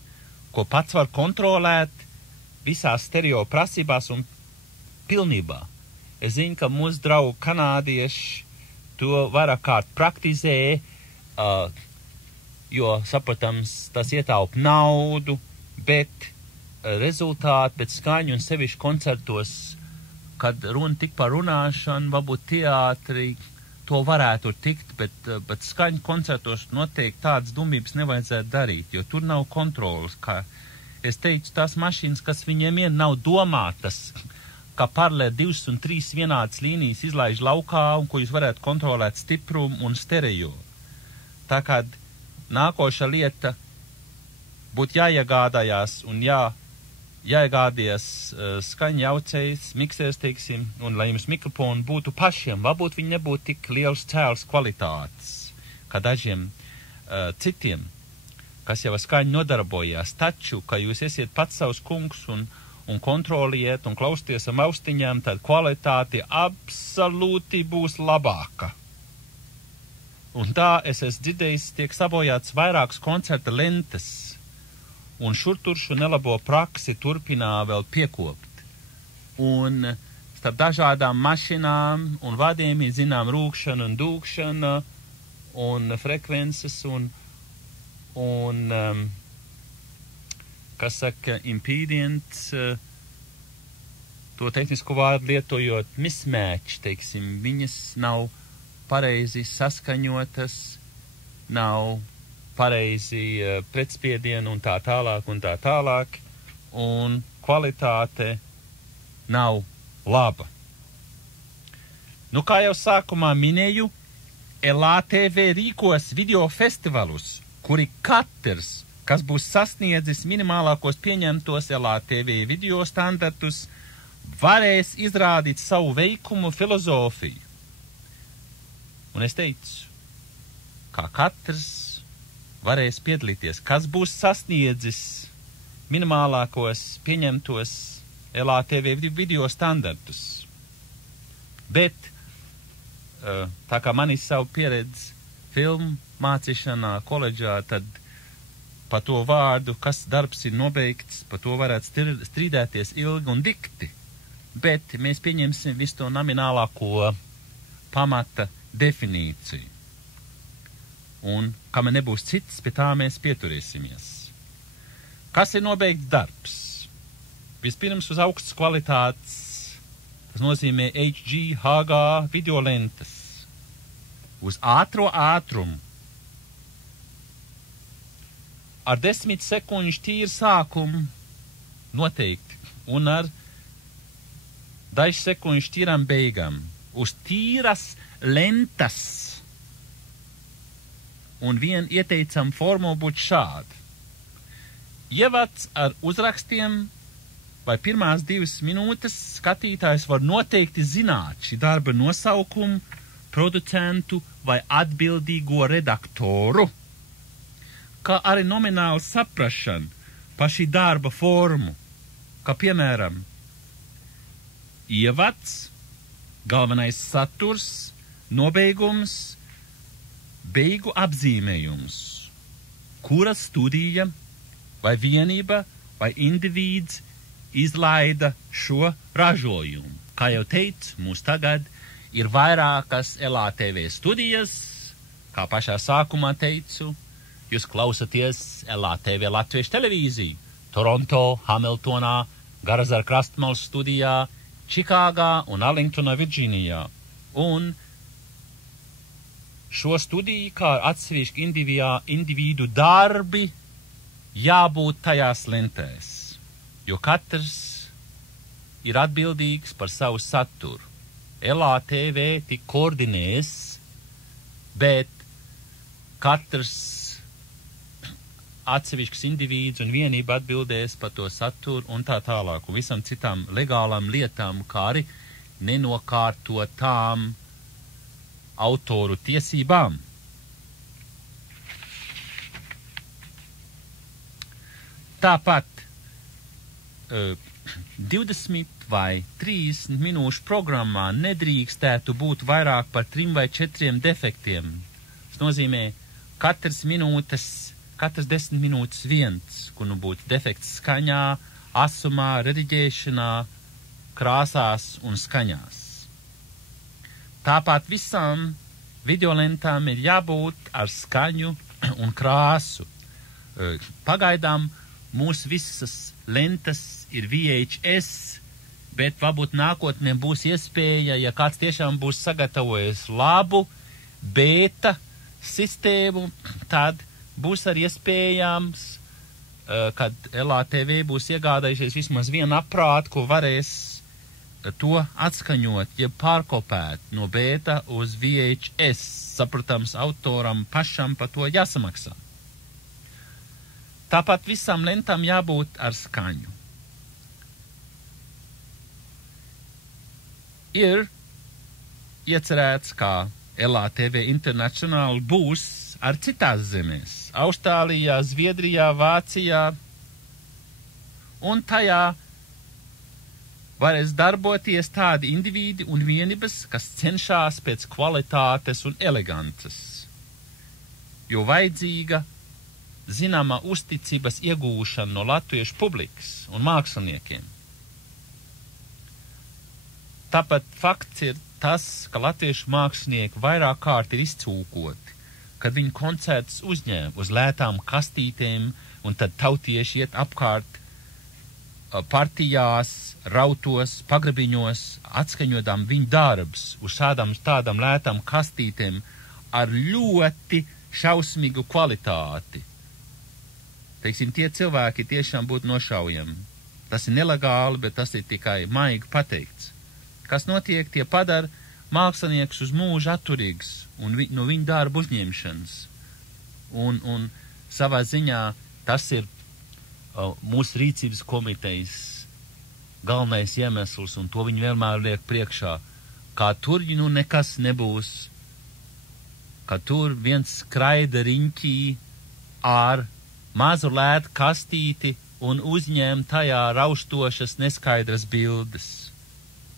ko pats var kontrolēt visās stereo prasībās un pilnībā. Es zinu, ka mūsu draugi kanādieši to vairāk kārt praktizē, jo, saprotams, tas ietaupa naudu, bet rezultāti pēc skaņu un sevišķi koncertos, kad runa tik par runāšanu, varbūt teātri to varētu tikt, bet skaņu koncertos noteikti tādas dumbības nevajadzētu darīt, jo tur nav kontrolas, kā es teicu, tās mašīnas, kas viņiem nav domātas, kā paralēli 2 un 3 vienādas līnijas izlaiž laukā, un ko jūs varētu kontrolēt stiprumu un stereo. Tā kā nākoša lieta būtu jāiegādājās un jāiegādājas skaņa jaucējs, miksers, teiksim, un lai jums mikrofoni būtu pašiem, varbūt viņi nebūtu tik liels cēls kvalitātes, kā dažiem citiem, kas jau ar skaņu nodarbojās, taču, ka jūs esiet pats savs kungs un kontroliet un klausties ar austiņām, tad kvalitāte absolūti būs labāka. Un tā es esmu dzirdējis, tiek sabojāts vairākas koncerta lentes, un šurturšu nelabo praksi turpinā vēl piekopt. Un starp dažādām mašinām un vadiem ir zinām rūkšana un dūkšana un frekvences un kas saka, impedants, to tehnisko vārdu lietojot mismatch, teiksim, viņas nav pareizi saskaņotas, nav pareizi pretspiedienu un tā tālāk, un kvalitāte nav laba. Nu, kā jau sākumā minēju, LATV rīkos video festivalus, kuri katrs, kas būs sasniedzis minimālākos pieņemtos LATV video standartus, varēs izrādīt savu veikumu filozofiju. Un es teicu, kā katrs varēs piedalīties, kas būs sasniedzis minimālākos pieņemtos LATV video standartus. Bet, tā kā man ir savu pieredzi filmu mācīšanā koledžā, tad pa to vārdu, kas darbs ir nobeigts, pa to varētu strīdēties ilgi un dikti, bet mēs pieņemsim visu to nominālāko pamata definīciju. Un, kam nebūs cits, pie tā mēs pieturēsimies. Kas ir nobeigts darbs? Vispirms uz augstas kvalitātes, tas nozīmē HG videolentas, uz ātro ātrumu, ar 10 sekundžu tīru sākumu noteikti, un ar dažu sekundžu tīram beigām, uz tīras lentas, un vien ieteicam formu būt šādi. Ievads ar uzrakstiem vai pirmās 2 minūtes skatītājs var noteikti zināt šī darba nosaukumu, producentu vai atbildīgo redaktoru, kā arī nomināli saprašana par šī darba formu, kā piemēram ievads, galvenais saturs, nobeigums, beigu apzīmējums, kura studija vai vienība vai individs izlaida šo ražojumu. Kā jau teicu, mums tagad ir vairākas LATV studijas, kā pašā sākumā teicu, jūs klausaties LATV Latviešu televīziju, Toronto, Hamiltonā, Garazara Krastmalas studijā, Čikāgā un Arlingtonā, Virģīnijā. Un šo studiju, kā atsevišķi individu darbi, jābūt tajās lentēs, jo katrs ir atbildīgs par savu saturu. LATV tik koordinēs, bet katrs atsevišķs individs un vienība atbildēs par to saturu un tā tālāk, un visam citām legālām lietām, kā arī nenokārtotām autoru tiesībām. Tāpat 20 vai 30 minūšu programmā nedrīkstētu būt vairāk par 3 vai 4 defektiem. Tas nozīmē, katras 10 minūtes viens, kur nu būtu defekts skaņā, asumā, rediģēšanā, krāsās un skaņās. Tāpat visām videolentām ir jābūt ar skaņu un krāsu. Pagaidām mūsu visas lentas ir VHS, bet varbūt nākotnē būs iespēja, ja kāds tiešām būs sagatavojis labu beta sistēmu, tad būs arī iespējams, kad LATV būs iegādājušies vismaz vienu aprātu, ko varēs to atskaņot, ja pārkopēt no beta uz VHS. Saprotams, autoram pašam par to jāsamaksā. Tāpat visām lentām jābūt ar skaņu. Ir iecerēts, ka LATV International būs ar citās zemēs – Austrālijā, Zviedrijā, Vācijā, un tajā varēs darboties tādi individi un vienības, kas cenšas pēc kvalitātes un elegances, jo vajadzīga zināma uzticības iegūšana no latviešu publikas un māksliniekiem. Tāpat fakts ir tas, ka latviešu mākslinieki vairāk kārt ir izcūkoti, kad viņu koncertus uzņēma uz lētām kastītēm, un tad tautieši iet apkārt partijās, rautos, pagrabiņos, atskaņodām viņu darbus uz tādām lētām kastītēm ar ļoti šausmīgu kvalitāti. Teiksim, tie cilvēki tiešām būtu nošaujami. Tas ir nelegāli, bet tas ir tikai maigi pateikts. Kas notiek, tie padara mākslinieks uz mūžu atturīgs un no viņa darba uzņemšanas. Un savā ziņā tas ir mūsu rīcības komitejas galvenais iemesls, un to viņi vienmēr liek priekšā, kā tur nu nekas nebūs, ka tur viens skraida riņķī ar mazu lētu kastīti un uzņēma tajā raustošas neskaidras bildes.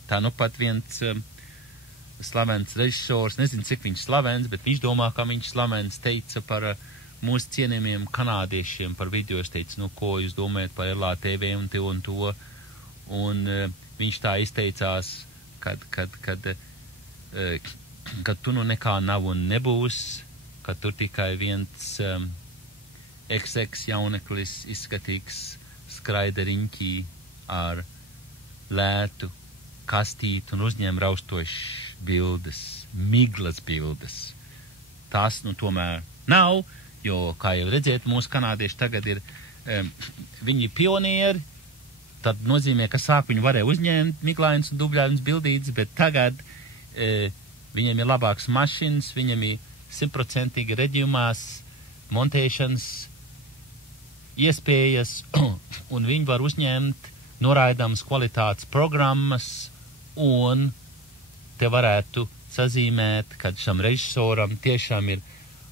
Tā nu pat viens slavens režisors, nezinu, cik viņš slavens, bet viņš domā, ka viņš slavens teica par mūsu cienījumiem kanādiešiem par video. Es teicu, nu, ko jūs domājat par LATV un to. Un viņš tā izteicās, kad tu nu nekā nav un nebūs, ka tur tikai viens XX jauneklis izskatīgs skraida riņķī ar lētu kastīti un uzņem raustošas bildes, miglas bildes. Tas, nu, tomēr nav, jo, kā jau redziet, mūsu kanādieši tagad ir, viņi pionieri, tad nozīmē, ka sāk viņi varēja uzņemt miglainas un dubļainas bildītes, bet tagad viņiem ir labāks mašīnas, viņiem ir 100% reģiumās montēšanas iespējas, un viņi var uzņemt noraidāmas kvalitātes programmas, un te varētu sazīmēt, kad šam režisoram tiešām ir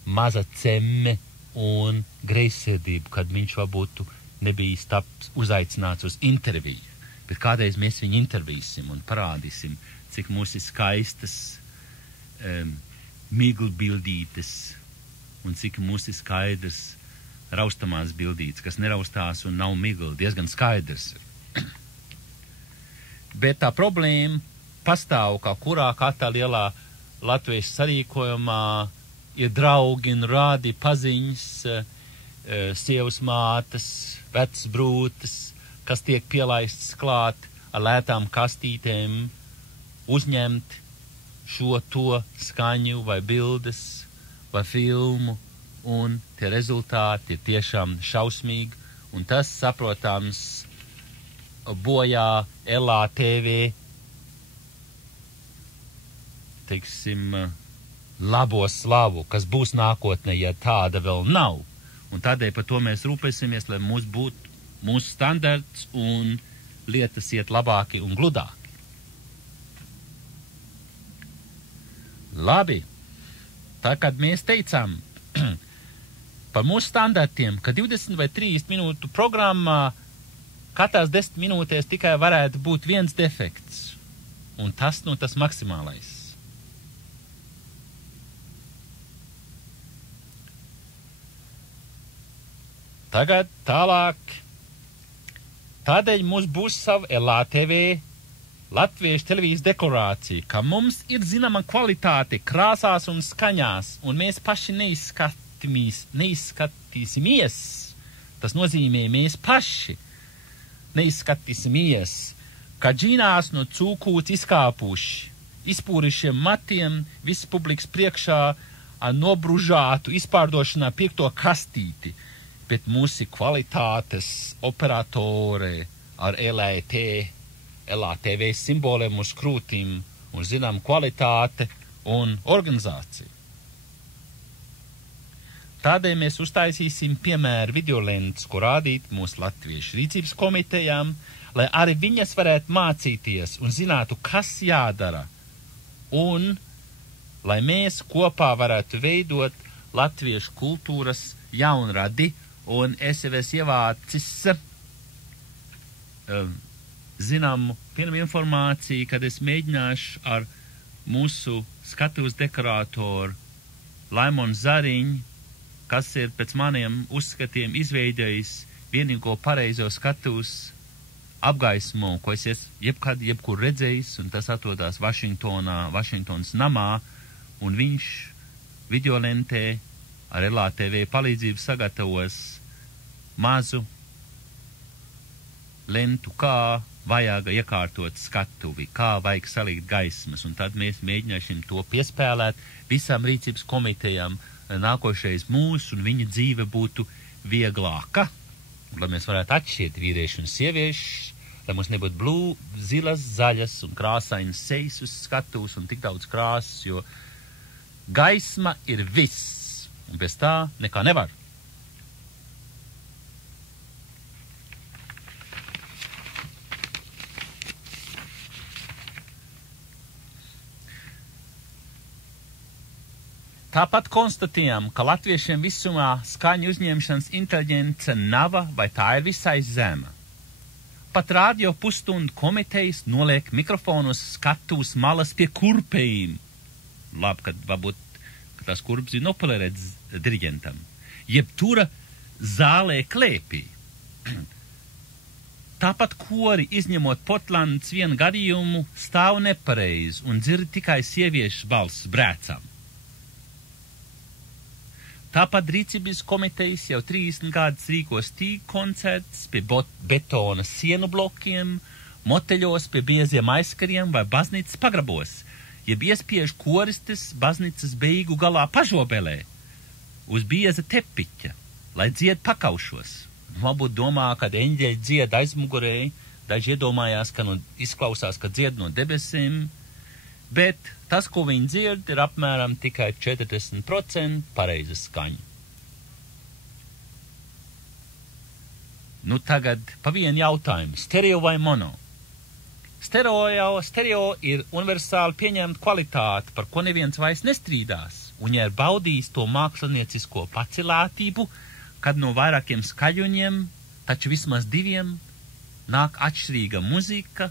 maza cemme un greizsirdība, kad viņš varbūt nebija uzaicināts uz interviju. Bet kādreiz mēs viņu intervīsim un parādīsim, cik mūs ir skaistas miglu bildītes un cik mūs ir skaidrs raustamās bildītes, kas neraustās un nav migla, diezgan skaidrs. Bet tā problēma pastāv, kā kurā katrā lielā latviešu sarīkojumā ir draugi un rādi paziņas, sievas mātes, vecas brūtes, kas tiek pielaistas klāt ar lētām kastītēm, uzņemt šo to skaņu vai bildes vai filmu, un tie rezultāti ir tiešām šausmīgi, un tas, saprotams, bojā LATV, teiksim, labo slavu, kas būs nākotnē, ja tāda vēl nav. Un tādēļ par to mēs rūpēsimies, lai mums būtu mūsu standarts un lietas iet labāki un gludāki. Labi, tā kad mēs teicām par mūsu standartiem, ka 20 vai 30 minūtu programmā katrās 10 minūtēs tikai varētu būt viens defekts, un tas, nu, tas maksimālais. Tagad tālāk. Tādēļ mums būs sava LATV Latviešu televīzijas deklarācija, ka mums ir zināma kvalitāte krāsās un skaņās, un mēs paši neizskatīsimies. Tas nozīmē, mēs paši neizskatīsimies, ka džīnās no cūkūts izkāpuši, izpūrišiem matiem, viss publikas priekšā ar nobružātu izpārdošanā piekto kastīti, bet mūsu kvalitātes operatore ar LATV simboliem uz krūtīm un zinām kvalitāte un organizāciju. Tādēļ mēs uztaisīsim piemēru videolentes, ko rādīt mūsu latviešu rīcības komitejām, lai arī viņas varētu mācīties un zinātu, kas jādara, un lai mēs kopā varētu veidot latviešu kultūras jaunradi. Un es jau esmu ievācis zināmu pirmu informāciju, kad es mēģināšu ar mūsu skatuves dekorātoru Laimonu Zariņu, kas ir pēc maniem uzskatiem izveidojis vienīgo pareizo skatuves apgaismu, ko es jebkur redzējis, un tas atrodas Vašingtonas namā, un viņš videolentē ar LATV palīdzību sagatavos mazu lentu, kā vajag iekārtot skatuvi, kā vajag salikt gaismas, un tad mēs mēģināsim to piespēlēt visām rīcības komitejām, nākošais mūsu un viņa dzīve būtu vieglāka, lai mēs varētu atšķirt vīriešu un sieviešu, lai mums nebūtu zilas, zaļas un krāsainas sejas uz skatuves un tik daudz krāsas, jo gaisma ir viss. Un bez tā nekā nevar. Tāpat konstatējam, ka latviešiem visumā skaņu uzņemšanas inteliģence nav vai tā ir visai zema. Pat radio pusstundu komitejas noliek mikrofonus skatuves malas pie kurpējiem. Labi, kad varbūt tās kurpes ir nopolerētas diriģentam. jeb tura zālē klēpī. Tāpat kori, izņemot Portlandas vienu gadījumu, stāv nepareizi un dzird tikai sieviešu balss brēcam. Tāpat rīcības komitejas jau 30 gadus rīkos tīk koncerts pie betona sienu blokiem, moteļos pie bieziem aizkariem vai baznīcas pagrabos, jeb iespiež koristes baznīcas beigu galā pažobelē uz bieza tepiķa, lai dzied pakaušos. Varbūt domā, kad eņģeļi dzied aizmugurēji, daži iedomājās, ka izklausās, ka dzied no debesīm, bet tas, ko viņi dzird, ir apmēram tikai 40% pareiza skaņa. Nu tagad pa vienu jautājumu, stereo vai mono? Stereo ir universāli pieņemta kvalitāte, par ko neviens vairs nestrīdās, un ja ir baudījis to māksliniecisko pacilātību, kad no vairākiem skaļuņiem, taču vismaz diviem, nāk atšķirīga muzika,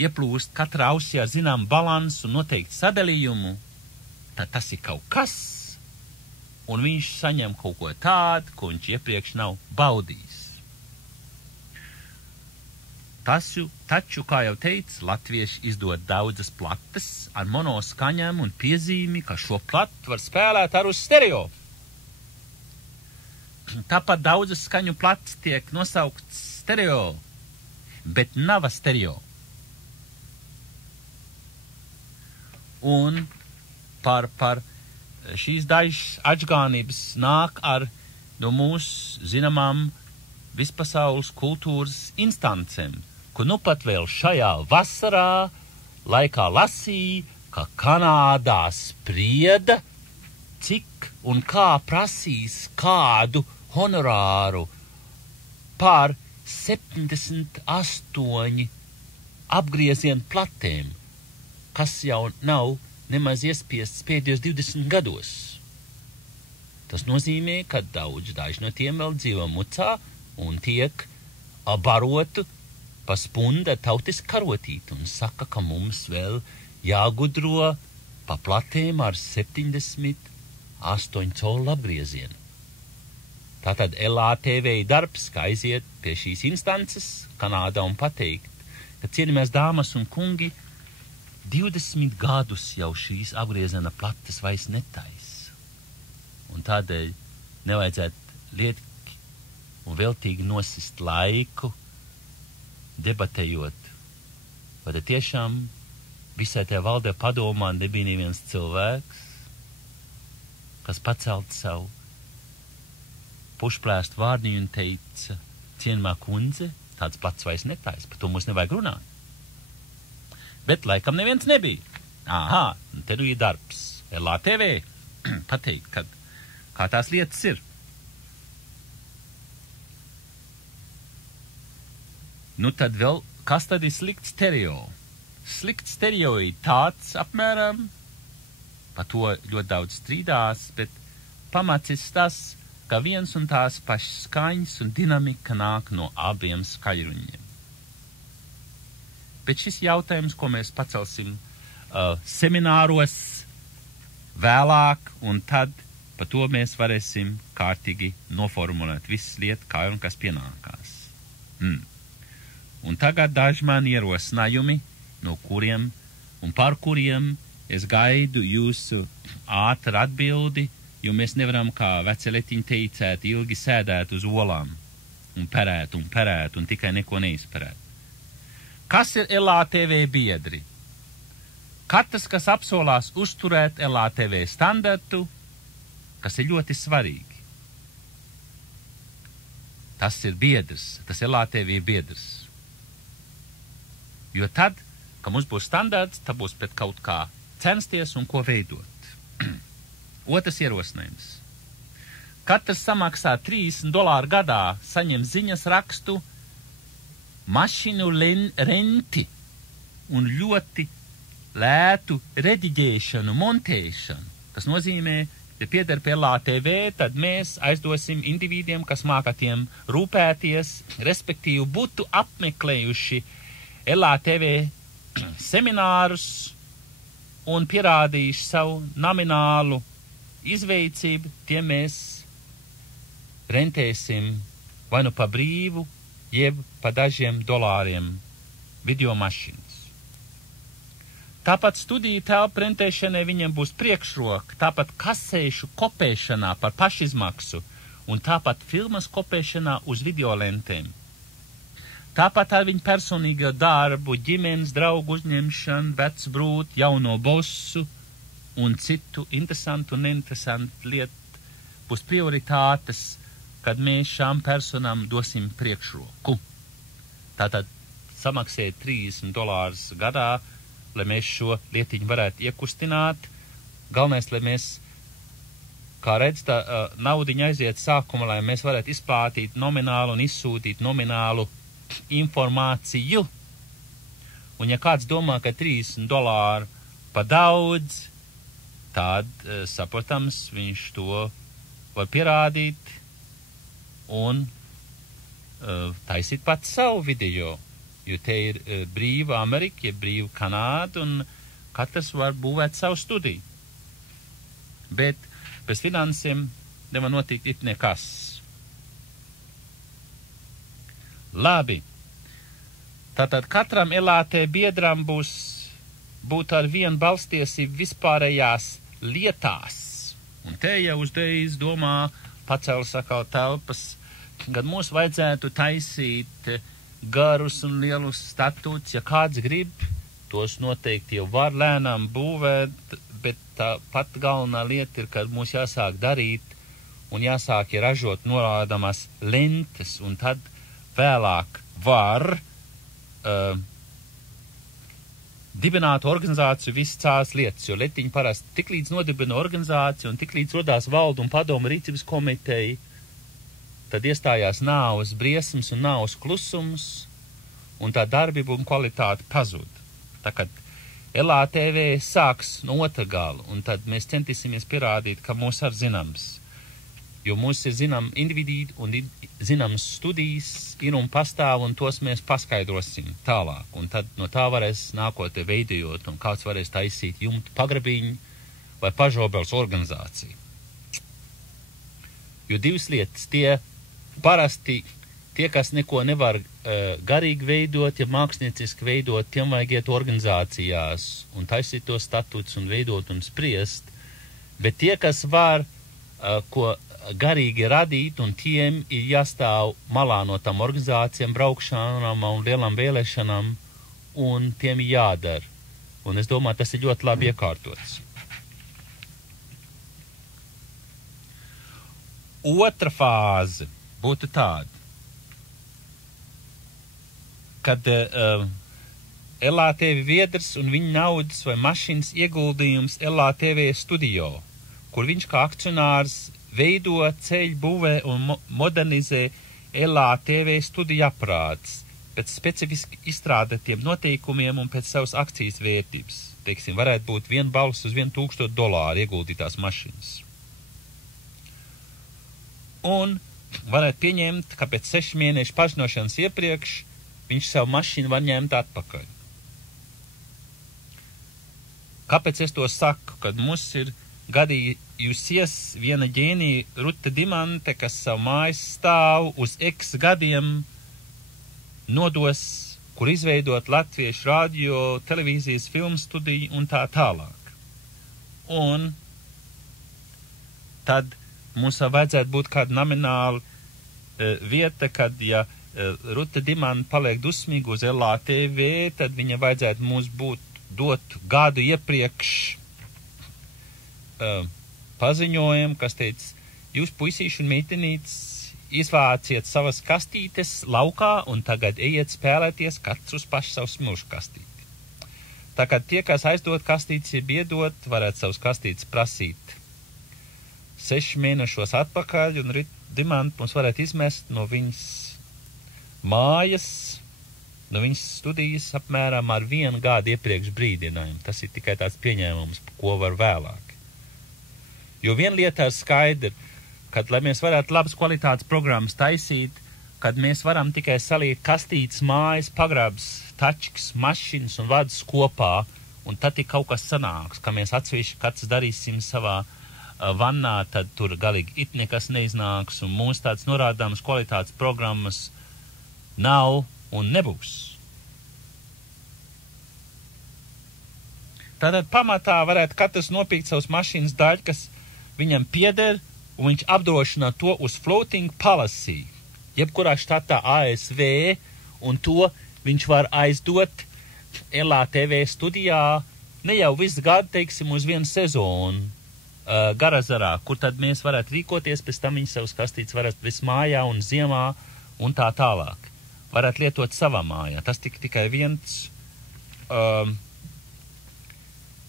ieplūst katra ausī ar zinām balansu un noteikti sadalījumu, tad tas ir kaut kas, un viņš saņem kaut ko tādu, ko viņš iepriekš nav baudījis. Taču, kā jau teicu, latvieši izdod daudzas plates ar monoskaņām un piezīmi, ka šo platu var spēlēt ar uz stereo. Tāpat daudzas skaņu plates tiek nosaukts stereo, bet nav stereo. Un par šīs dažas atžgānības nāk ar no mūsu zināmām vispasaules kultūras instancēm, ko nu pat vēl šajā vasarā laikā lasīja, ka Kanādā sprieda, cik un kā prasīs kādu honorāru par 78 apgriezienu platēm, kas jau nav nemaz iespiests pēdējos 20 gados. Tas nozīmē, ka daži no tiem vēl dzīvo mucā un tiek barotu pa spundu ar tautisku karotīti un saka, ka mums vēl jāgudro pa platēm ar 78 colu apgriezienu. Tātad LATV darbs, kā aiziet pie šīs instances Kanādā un pateikt, ka cienījamās dāmas un kungi 20 gadus jau šīs apgrieziena plates vairs netais. Un tādēļ nevajadzētu lieki un veltīgi nosist laiku, debatējot, vai tiešām visai tajā valdē padomā nebija neviens cilvēks, kas pacelt savu pušplēstu vārdiņu un teica, cienījamā kundze, tāds plats vairs netais, par to mums nevajag runāt. Bet laikam neviens nebija. Aha, un te nu ir darbs. LATV pateikt, kā tās lietas ir. Nu tad vēl, kas tad ir slikts stereo? Slikts stereo ir tāds apmēram, par to ļoti daudz strīdās, bet pamats tas, ka viens un tās pašas skaņas un dinamika nāk no abiem skaļruņiem. Bet šis jautājums, ko mēs pacelsim semināros vēlāk, un tad par to mēs varēsim kārtīgi noformulēt visas lietas, kā un kas pienākās. Un tagad daži mani ierosinājumi, no kuriem un par kuriem es gaidu jūsu ātru atbildi, jo mēs nevaram, kā veceletiņi teicēt, ilgi sēdēt uz olām un perēt un tikai neko neizperēt. Kas ir LATV biedri? Katrs, kas apsolās uzturēt LATV standartu, kas ir ļoti svarīgi. Tas ir biedrs, tas LATV ir biedrs. Jo tad, kad mums būs standarts, tad būs pret kaut kā censties un ko veidot. Otrs ierosinājums. Katrs samaksā $30 gadā, saņem ziņas rakstu, mašīnu renti un ļoti lētu rediģēšanu, montēšanu. Tas nozīmē, ja pieder pie LATV, tad mēs aizdosim individiem, kas māka tiem rūpēties, respektīvi būtu apmeklējuši LATV seminārus un pierādījuši savu nominālu izveicību, tiem mēs rentēsim vai nu pa brīvu, jeb pa dažiem dolāriem video mašīnas. Tāpat studiju telpu rentēšanai viņiem būs priekšroka, tāpat kasēšu kopēšanā par pašizmaksu un tāpat filmas kopēšanā uz videolentēm. Tāpat ar viņu personīgo darbu, ģimenes draugu uzņemšanu, vecbrūt, jauno bosu un citu interesantu un neinteresantu lietu būs prioritātes, kad mēs šām personām dosim priekšroku. Tātad samaksēt $30 gadā, lai mēs šo lietiņu varētu iekustināt. Galvenais, lai mēs, kā redz, tā naudiņa aiziet sākuma, lai mēs varētu izplātīt nominālu un izsūtīt nominālu informāciju. Un ja kāds domā, ka $30 pa daudz, tad, saprotams, viņš to var pierādīt un taisīt pats savu video. Jo te ir brīva Amerika, ja brīva Kanāda, un katrs var būvēt savu studiju. Bet bez finansiem nevar notikt it nekas. Labi. Tātad katram LAT biedram būt ar vienu balstiesību vispārējās lietās. Un te jau uzreiz domā pacēlas atkal telpas, kad mums vajadzētu taisīt garus un lielus statūtus. Ja kāds grib, tos noteikti jau var lēnām būvēt, bet tā pat galvenā lieta ir, kad mums jāsāk darīt un jāsāk ražot norādāmās lentes, un tad vēlāk var dibināt organizāciju visas cās lietas, jo letiņi parasti tiklīdz nodibina organizāciju un tiklīdz rodās valdu un padomu rīcības komiteja, tad iestājās nāves briesmas un nāves klusums, un tā darbība un kvalitāte pazūd. Tā kad LATV sāks no otra gala, un tad mēs centīsimies pierādīt, ka mūs ar zināms. Jo mums ir zinām individi un zināms studijas, ir un pastāv, un tos mēs paskaidrosim tālāk. Un tad no tā varēs nākotnē veidojot, un kāds varēs taisīt jumtu pagrabiņu vai pažobels organizāciju. Jo divas lietas, parasti tie, kas neko nevar garīgi veidot, ja mākslinieciski veidot, tiem vajag iet organizācijās un taisīt to statūtus un veidot un spriest, bet tie, kas var ko garīgi radīt, un tiem ir jāstāv malā no tām organizācijām, braukšanām un lielām vēlēšanām, un tiem ir jādara. Un es domāju, tas ir ļoti labi iekārtots. Otra fāze būtu tāda, kad LATV biedrs un viņa naudas vai mašīnas ieguldījums LATV studio, kur viņš kā akcionārs veido, ceļ, būvē un modernizē LATV studiju aprādes pēc specifiski izstrādātiem noteikumiem un pēc savas akcijas vērtības. Teiksim, varētu būt viena balss uz $1,000 ieguldītās mašīnas. Un varētu pieņemt, ka pēc 6 mēnešu pažinošanas iepriekš viņš savu mašīnu var ņemt atpakaļ. Kāpēc es to saku? Kad mums ir gadījusies viena ģēnija Ruta Dimante, kas savu mājas stāv uz X gadiem nodos, kur izveidot latviešu radio, televīzijas, filmu studiju un tā tālāk. Un tad mums vajadzētu būt kāda nomināla vieta, kad, ja Ruta Dimante paliek dusmīga uz LATV, tad viņa vajadzētu mums dot gadu iepriekš paziņojumu, kas teica, jūs puisīši un meitenītes izvāciet savas kastītes laukā un tagad ejiet spēlēties katrs uz pašu savu smilšu kastīti. Tā kā tie, kas aizdod kastītes, ir biedot, varētu savus kastītes prasīt 6 mēnešos atpakaļ, un Dimante mums varētu izmest no viņas mājas, no viņas studijas apmēram ar 1 gadu iepriekš brīdinājumu. Tas ir tikai tāds pieņēmums, ko var vēlāk. Jo viena lieta ir skaidra, kad, lai mēs varētu labas kvalitātes programmas taisīt, kad mēs varam tikai saliekt kastītes, mājas, pagrabs, tačkas, mašīnas un vadus kopā, un tad ir kaut kas sanāks, ka mēs atsevišķi katrs darīsim savā vannā, tad tur galīgi it nekas neiznāks, un mūsu tāds norādāmas kvalitātes programmas nav un nebūs. Tātad pamatā varētu katrs nopirkt savus mašīnas daļu, kas viņam pieder, un viņš apdrošina to uz floating policy, jebkurā štatā ASV, un to viņš var aizdot LATV studijā ne jau visu gadu, teiksim, uz vienu sezonu Garazarā, kur tad mēs varētu rīkoties, pēc tam viņi savus kastītes varētu visu mājā un ziemā un tā tālāk. Varētu lietot savā mājā. Tas tikai viens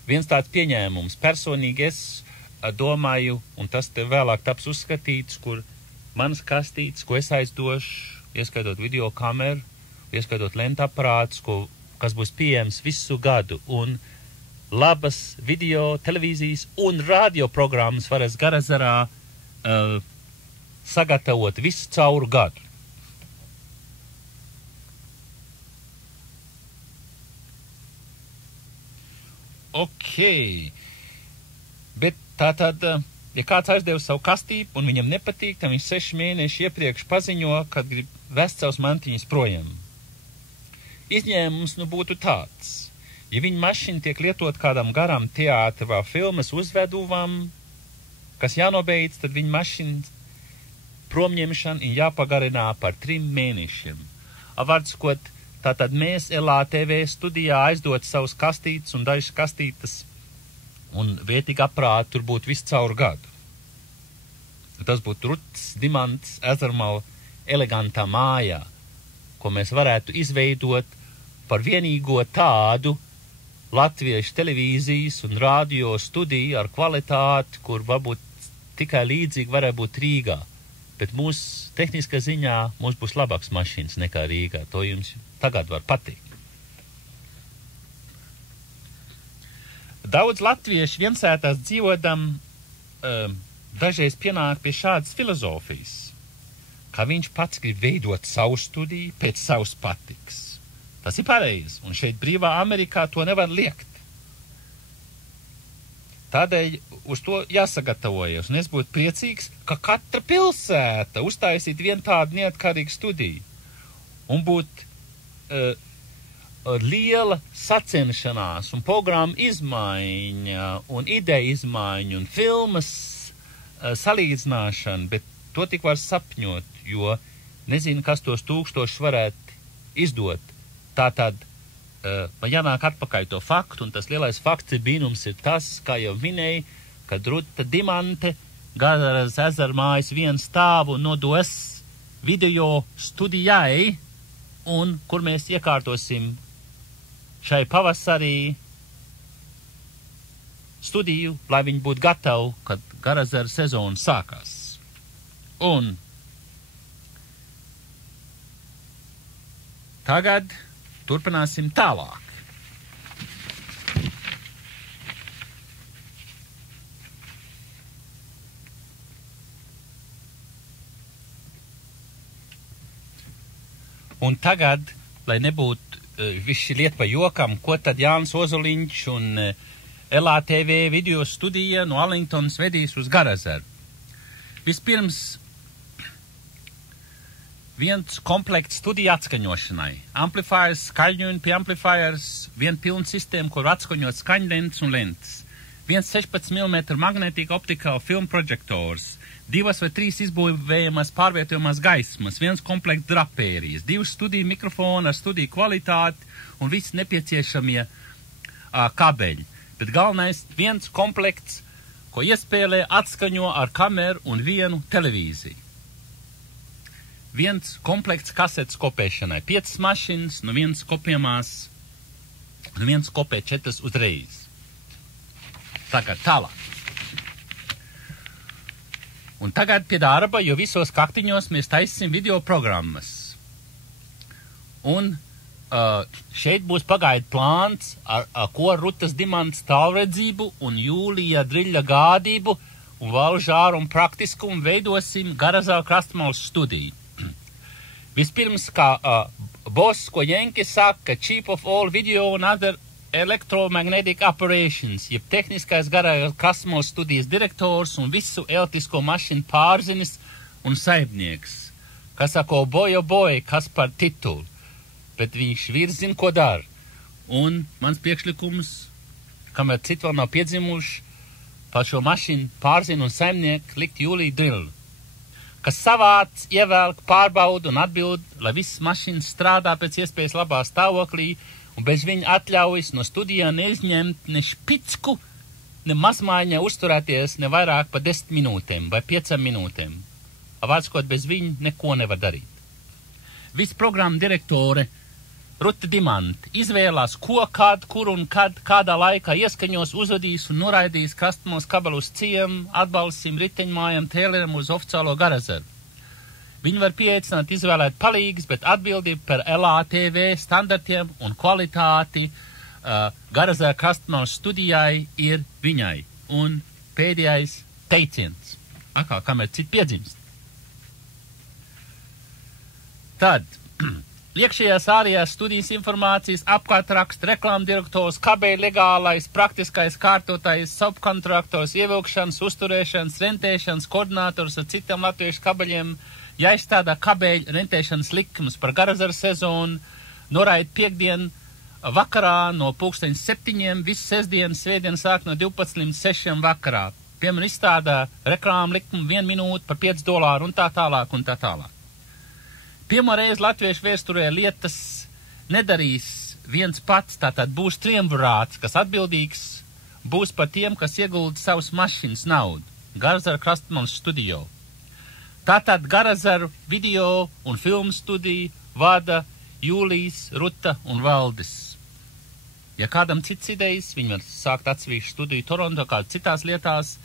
tāds pieņēmums. Personīgi es domāju, un tas te vēlāk taps uzskatīts, kur manas kastītes, ko es aizdošu, ieskaitot video kameru, ieskaitot lentu aparātus, kas būs pieejams visu gadu, un labas video, televīzijas un radio programmas varēs Garazarā sagatavot visu cauru gadu. Ok, bet tātad, ja kāds aizdev savu kastību un viņam nepatīk, tad viņš 6 mēneši iepriekš paziņo, kad grib vest savus mantiņus projām. Izņēmums būtu tāds. Ja viņa mašīna tiek lietot kādam garam teātra vai filmas uzveduvam, kas jānobeidz, tad viņa mašīna promņemšana ir jāpagarinā par 3 mēnešiem. Avārdzikot, tātad mēs LATV studijā aizdot savus kastītes un dažas kastītes un vietīgi aprāti tur būtu visu cauru gadu. Tas būtu Ruts, Dimants, Ezermala elegantā mājā, ko mēs varētu izveidot par vienīgo tādu latviešu televīzijas un radio studiju ar kvalitāti, kur varbūt tikai līdzīgi varētu būt Rīgā. Bet mūsu tehniskā ziņā mums būs labāks mašīnas nekā Rīgā. To jums tagad var pateikt. Daudz latviešu viensētās dzīvodam dažreiz pienāk pie šādas filozofijas, ka viņš pats grib veidot savu studiju pēc savas patiks. Tas ir pareizi, un šeit brīvā Amerikā to nevar liekt. Tādēļ uz to jāsagatavojas, un es būtu priecīgs, ka katra pilsēta uztaisītu vienu tādu neatkarīgu studiju, un būtu liela sacenšanās, un programma izmaiņa, un ideja izmaiņa, un filmas salīdzināšana, bet to tik var sapņot, jo nezinu, kas tos 1000 varētu izdot. Tātad man jānāk atpakaļ to faktu, un tas lielais fakts brīnums ir tas, kā jau minēja, kad Ruta Dimante Gazaras ezera mājas vienu stāvu nodos video studijai, un kur mēs iekārtosim šai pavasarī studiju, lai viņi būtu gatavi, kad Garazara sezona sākās. Un tagad turpināsim tālāk. Un tagad, lai nebūtu viss šī lieta pa jokam, ko tad Jānis Ozoliņš un LATV video studija no Arlingtonas vedīs uz Garazaru. Vispirms viens komplekts studija atskaņošanai. Amplifiers, skaļņojumi pie amplifiers, viena pilna sistēma, kur atskaņot skaņlentes un lentes. Viens 16 mm magnetika optikāla filmu projektors, 2 vai 3 izbūvējamas pārvietojamās gaismas, viens komplekts drapērijas, 2 studiju mikrofoni ar studiju kvalitāti un visi nepieciešamie kabeļi. Bet galvenais viens komplekts, ko iespēlē atskaņo ar kameru un vienu televīziju. Viens komplekts kasetes kopēšanai, 5 mašīnas, no vienas kopējamās, no vienas kopē 4 uzreiz. Tagad tālāk. Un tagad pie darba, jo visos kaktiņos mēs taisīsim video programmas. Un šeit būs pagaidu plāns, ar ko Rutas Dimants tālredzību un Jūlija Driļa gādību un valžāru un praktiskumu veidosim Garazāru Krastmalas studiju. Vispirms, kā boss, ko Jenki saka, chief of all video and other Electromagnetic Operations, jeb tehniskais garā kosmosa studijas direktors un visu elektrisko mašīnu pārzinis un saimnieks, kas sako boy, kas par titulu, bet viņš vīrs zina, ko dara. Un mans priekšlikums, kamēr citi vēl nav piedzimuši, par šo mašīnu pārzinu un saimnieku likt Jūliju Drillu, kas savāc, ievelk, pārbauda un atbild, lai visas mašīnas strādā pēc iespējas labā stāvoklī un bez viņa atļaujas no studijā neizņemt ne špicku, ne mazmaiņā uzturēties ne vairāk par 10 minūtēm vai 5 minūtēm. Vārdsakot, bez viņa neko nevar darīt. Viss programma direktore Ruta Dimanta izvēlās, ko, kad, kur un kad, kādā laikā ieskaņos, uzvadīs un noraidīs krastamos kabelu uz ciemu, atbalstīm, riteņmājām, tēlēm uz oficiālo garazaru. Viņi var pieaicināt izvēlēt palīgas, bet atbildība par LATV standartiem un kvalitāti garazara krastamos studijai ir viņai. Un pēdējais teiciens. Akā, kamēr citi piedzimst. Tad iekšējās ārējās studijas informācijas, apkārtraksts, reklāmdirektors, kabeļu legālais, praktiskais kārtotais, subkontraktors, ievilkšanas, uzturēšanas, rentēšanas, koordinators ar citiem latviešu kabeļiem, jāizstādā kabeļu rentēšanas likums par garazaru sezonu, noraida piekdien vakarā no 7:00, visu sestdienu, svētdienu sāk no 12 līdz 6 vakarā. Piemēram, izstādā reklāmu likumu 1 minūte par $5 un tā tālāk un tā tālāk. Pirmo reizi latviešu vēsturē lietas nedarīs viens pats, tātad būs triumvirāts, kas atbildīgs būs par tiem, kas iegulda savus mašīnas naudu. Garazaru krastmalas studio. Tātad garazaru video un filmu studiju vada Jūlijas, Ruta un Valdis. Ja kādam cits idejas, viņi var sākt atsevišķu studiju Toronto, kā citās lietās,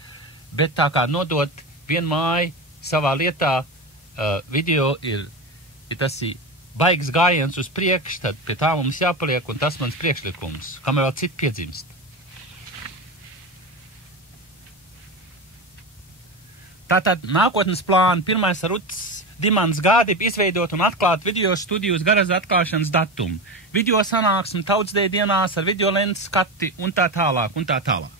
bet tā kā nodot vienu māju savā lietā, video ir tas baigs gājiens uz priekšu, tad pie tā mums jāpaliek, un tas mans priekšlikums, kamēr vēl citi piedzimst. Tātad nākotnes plāni, pirmais ar Rutas Dimantas gādību izveidot un atklāt video studiju uz garaza atklāšanas datumu, video sanāksmi tautsdeju dienās ar video lenses skati un tā tālāk un tā tālāk.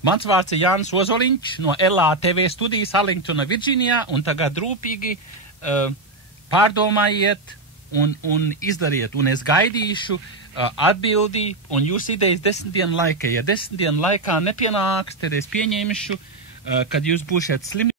Mans vārds ir Jānis Ozoliņš no LATV studijas Arlingtona, Virģīnijā, un tagad rūpīgi pārdomājiet un izdariet, un es gaidīšu atbildi un jūsu idejas 10 dienu laikā. Ja 10 dienu laikā nepienāks, tad es pieņemšu, kad jūs būsiet slimi.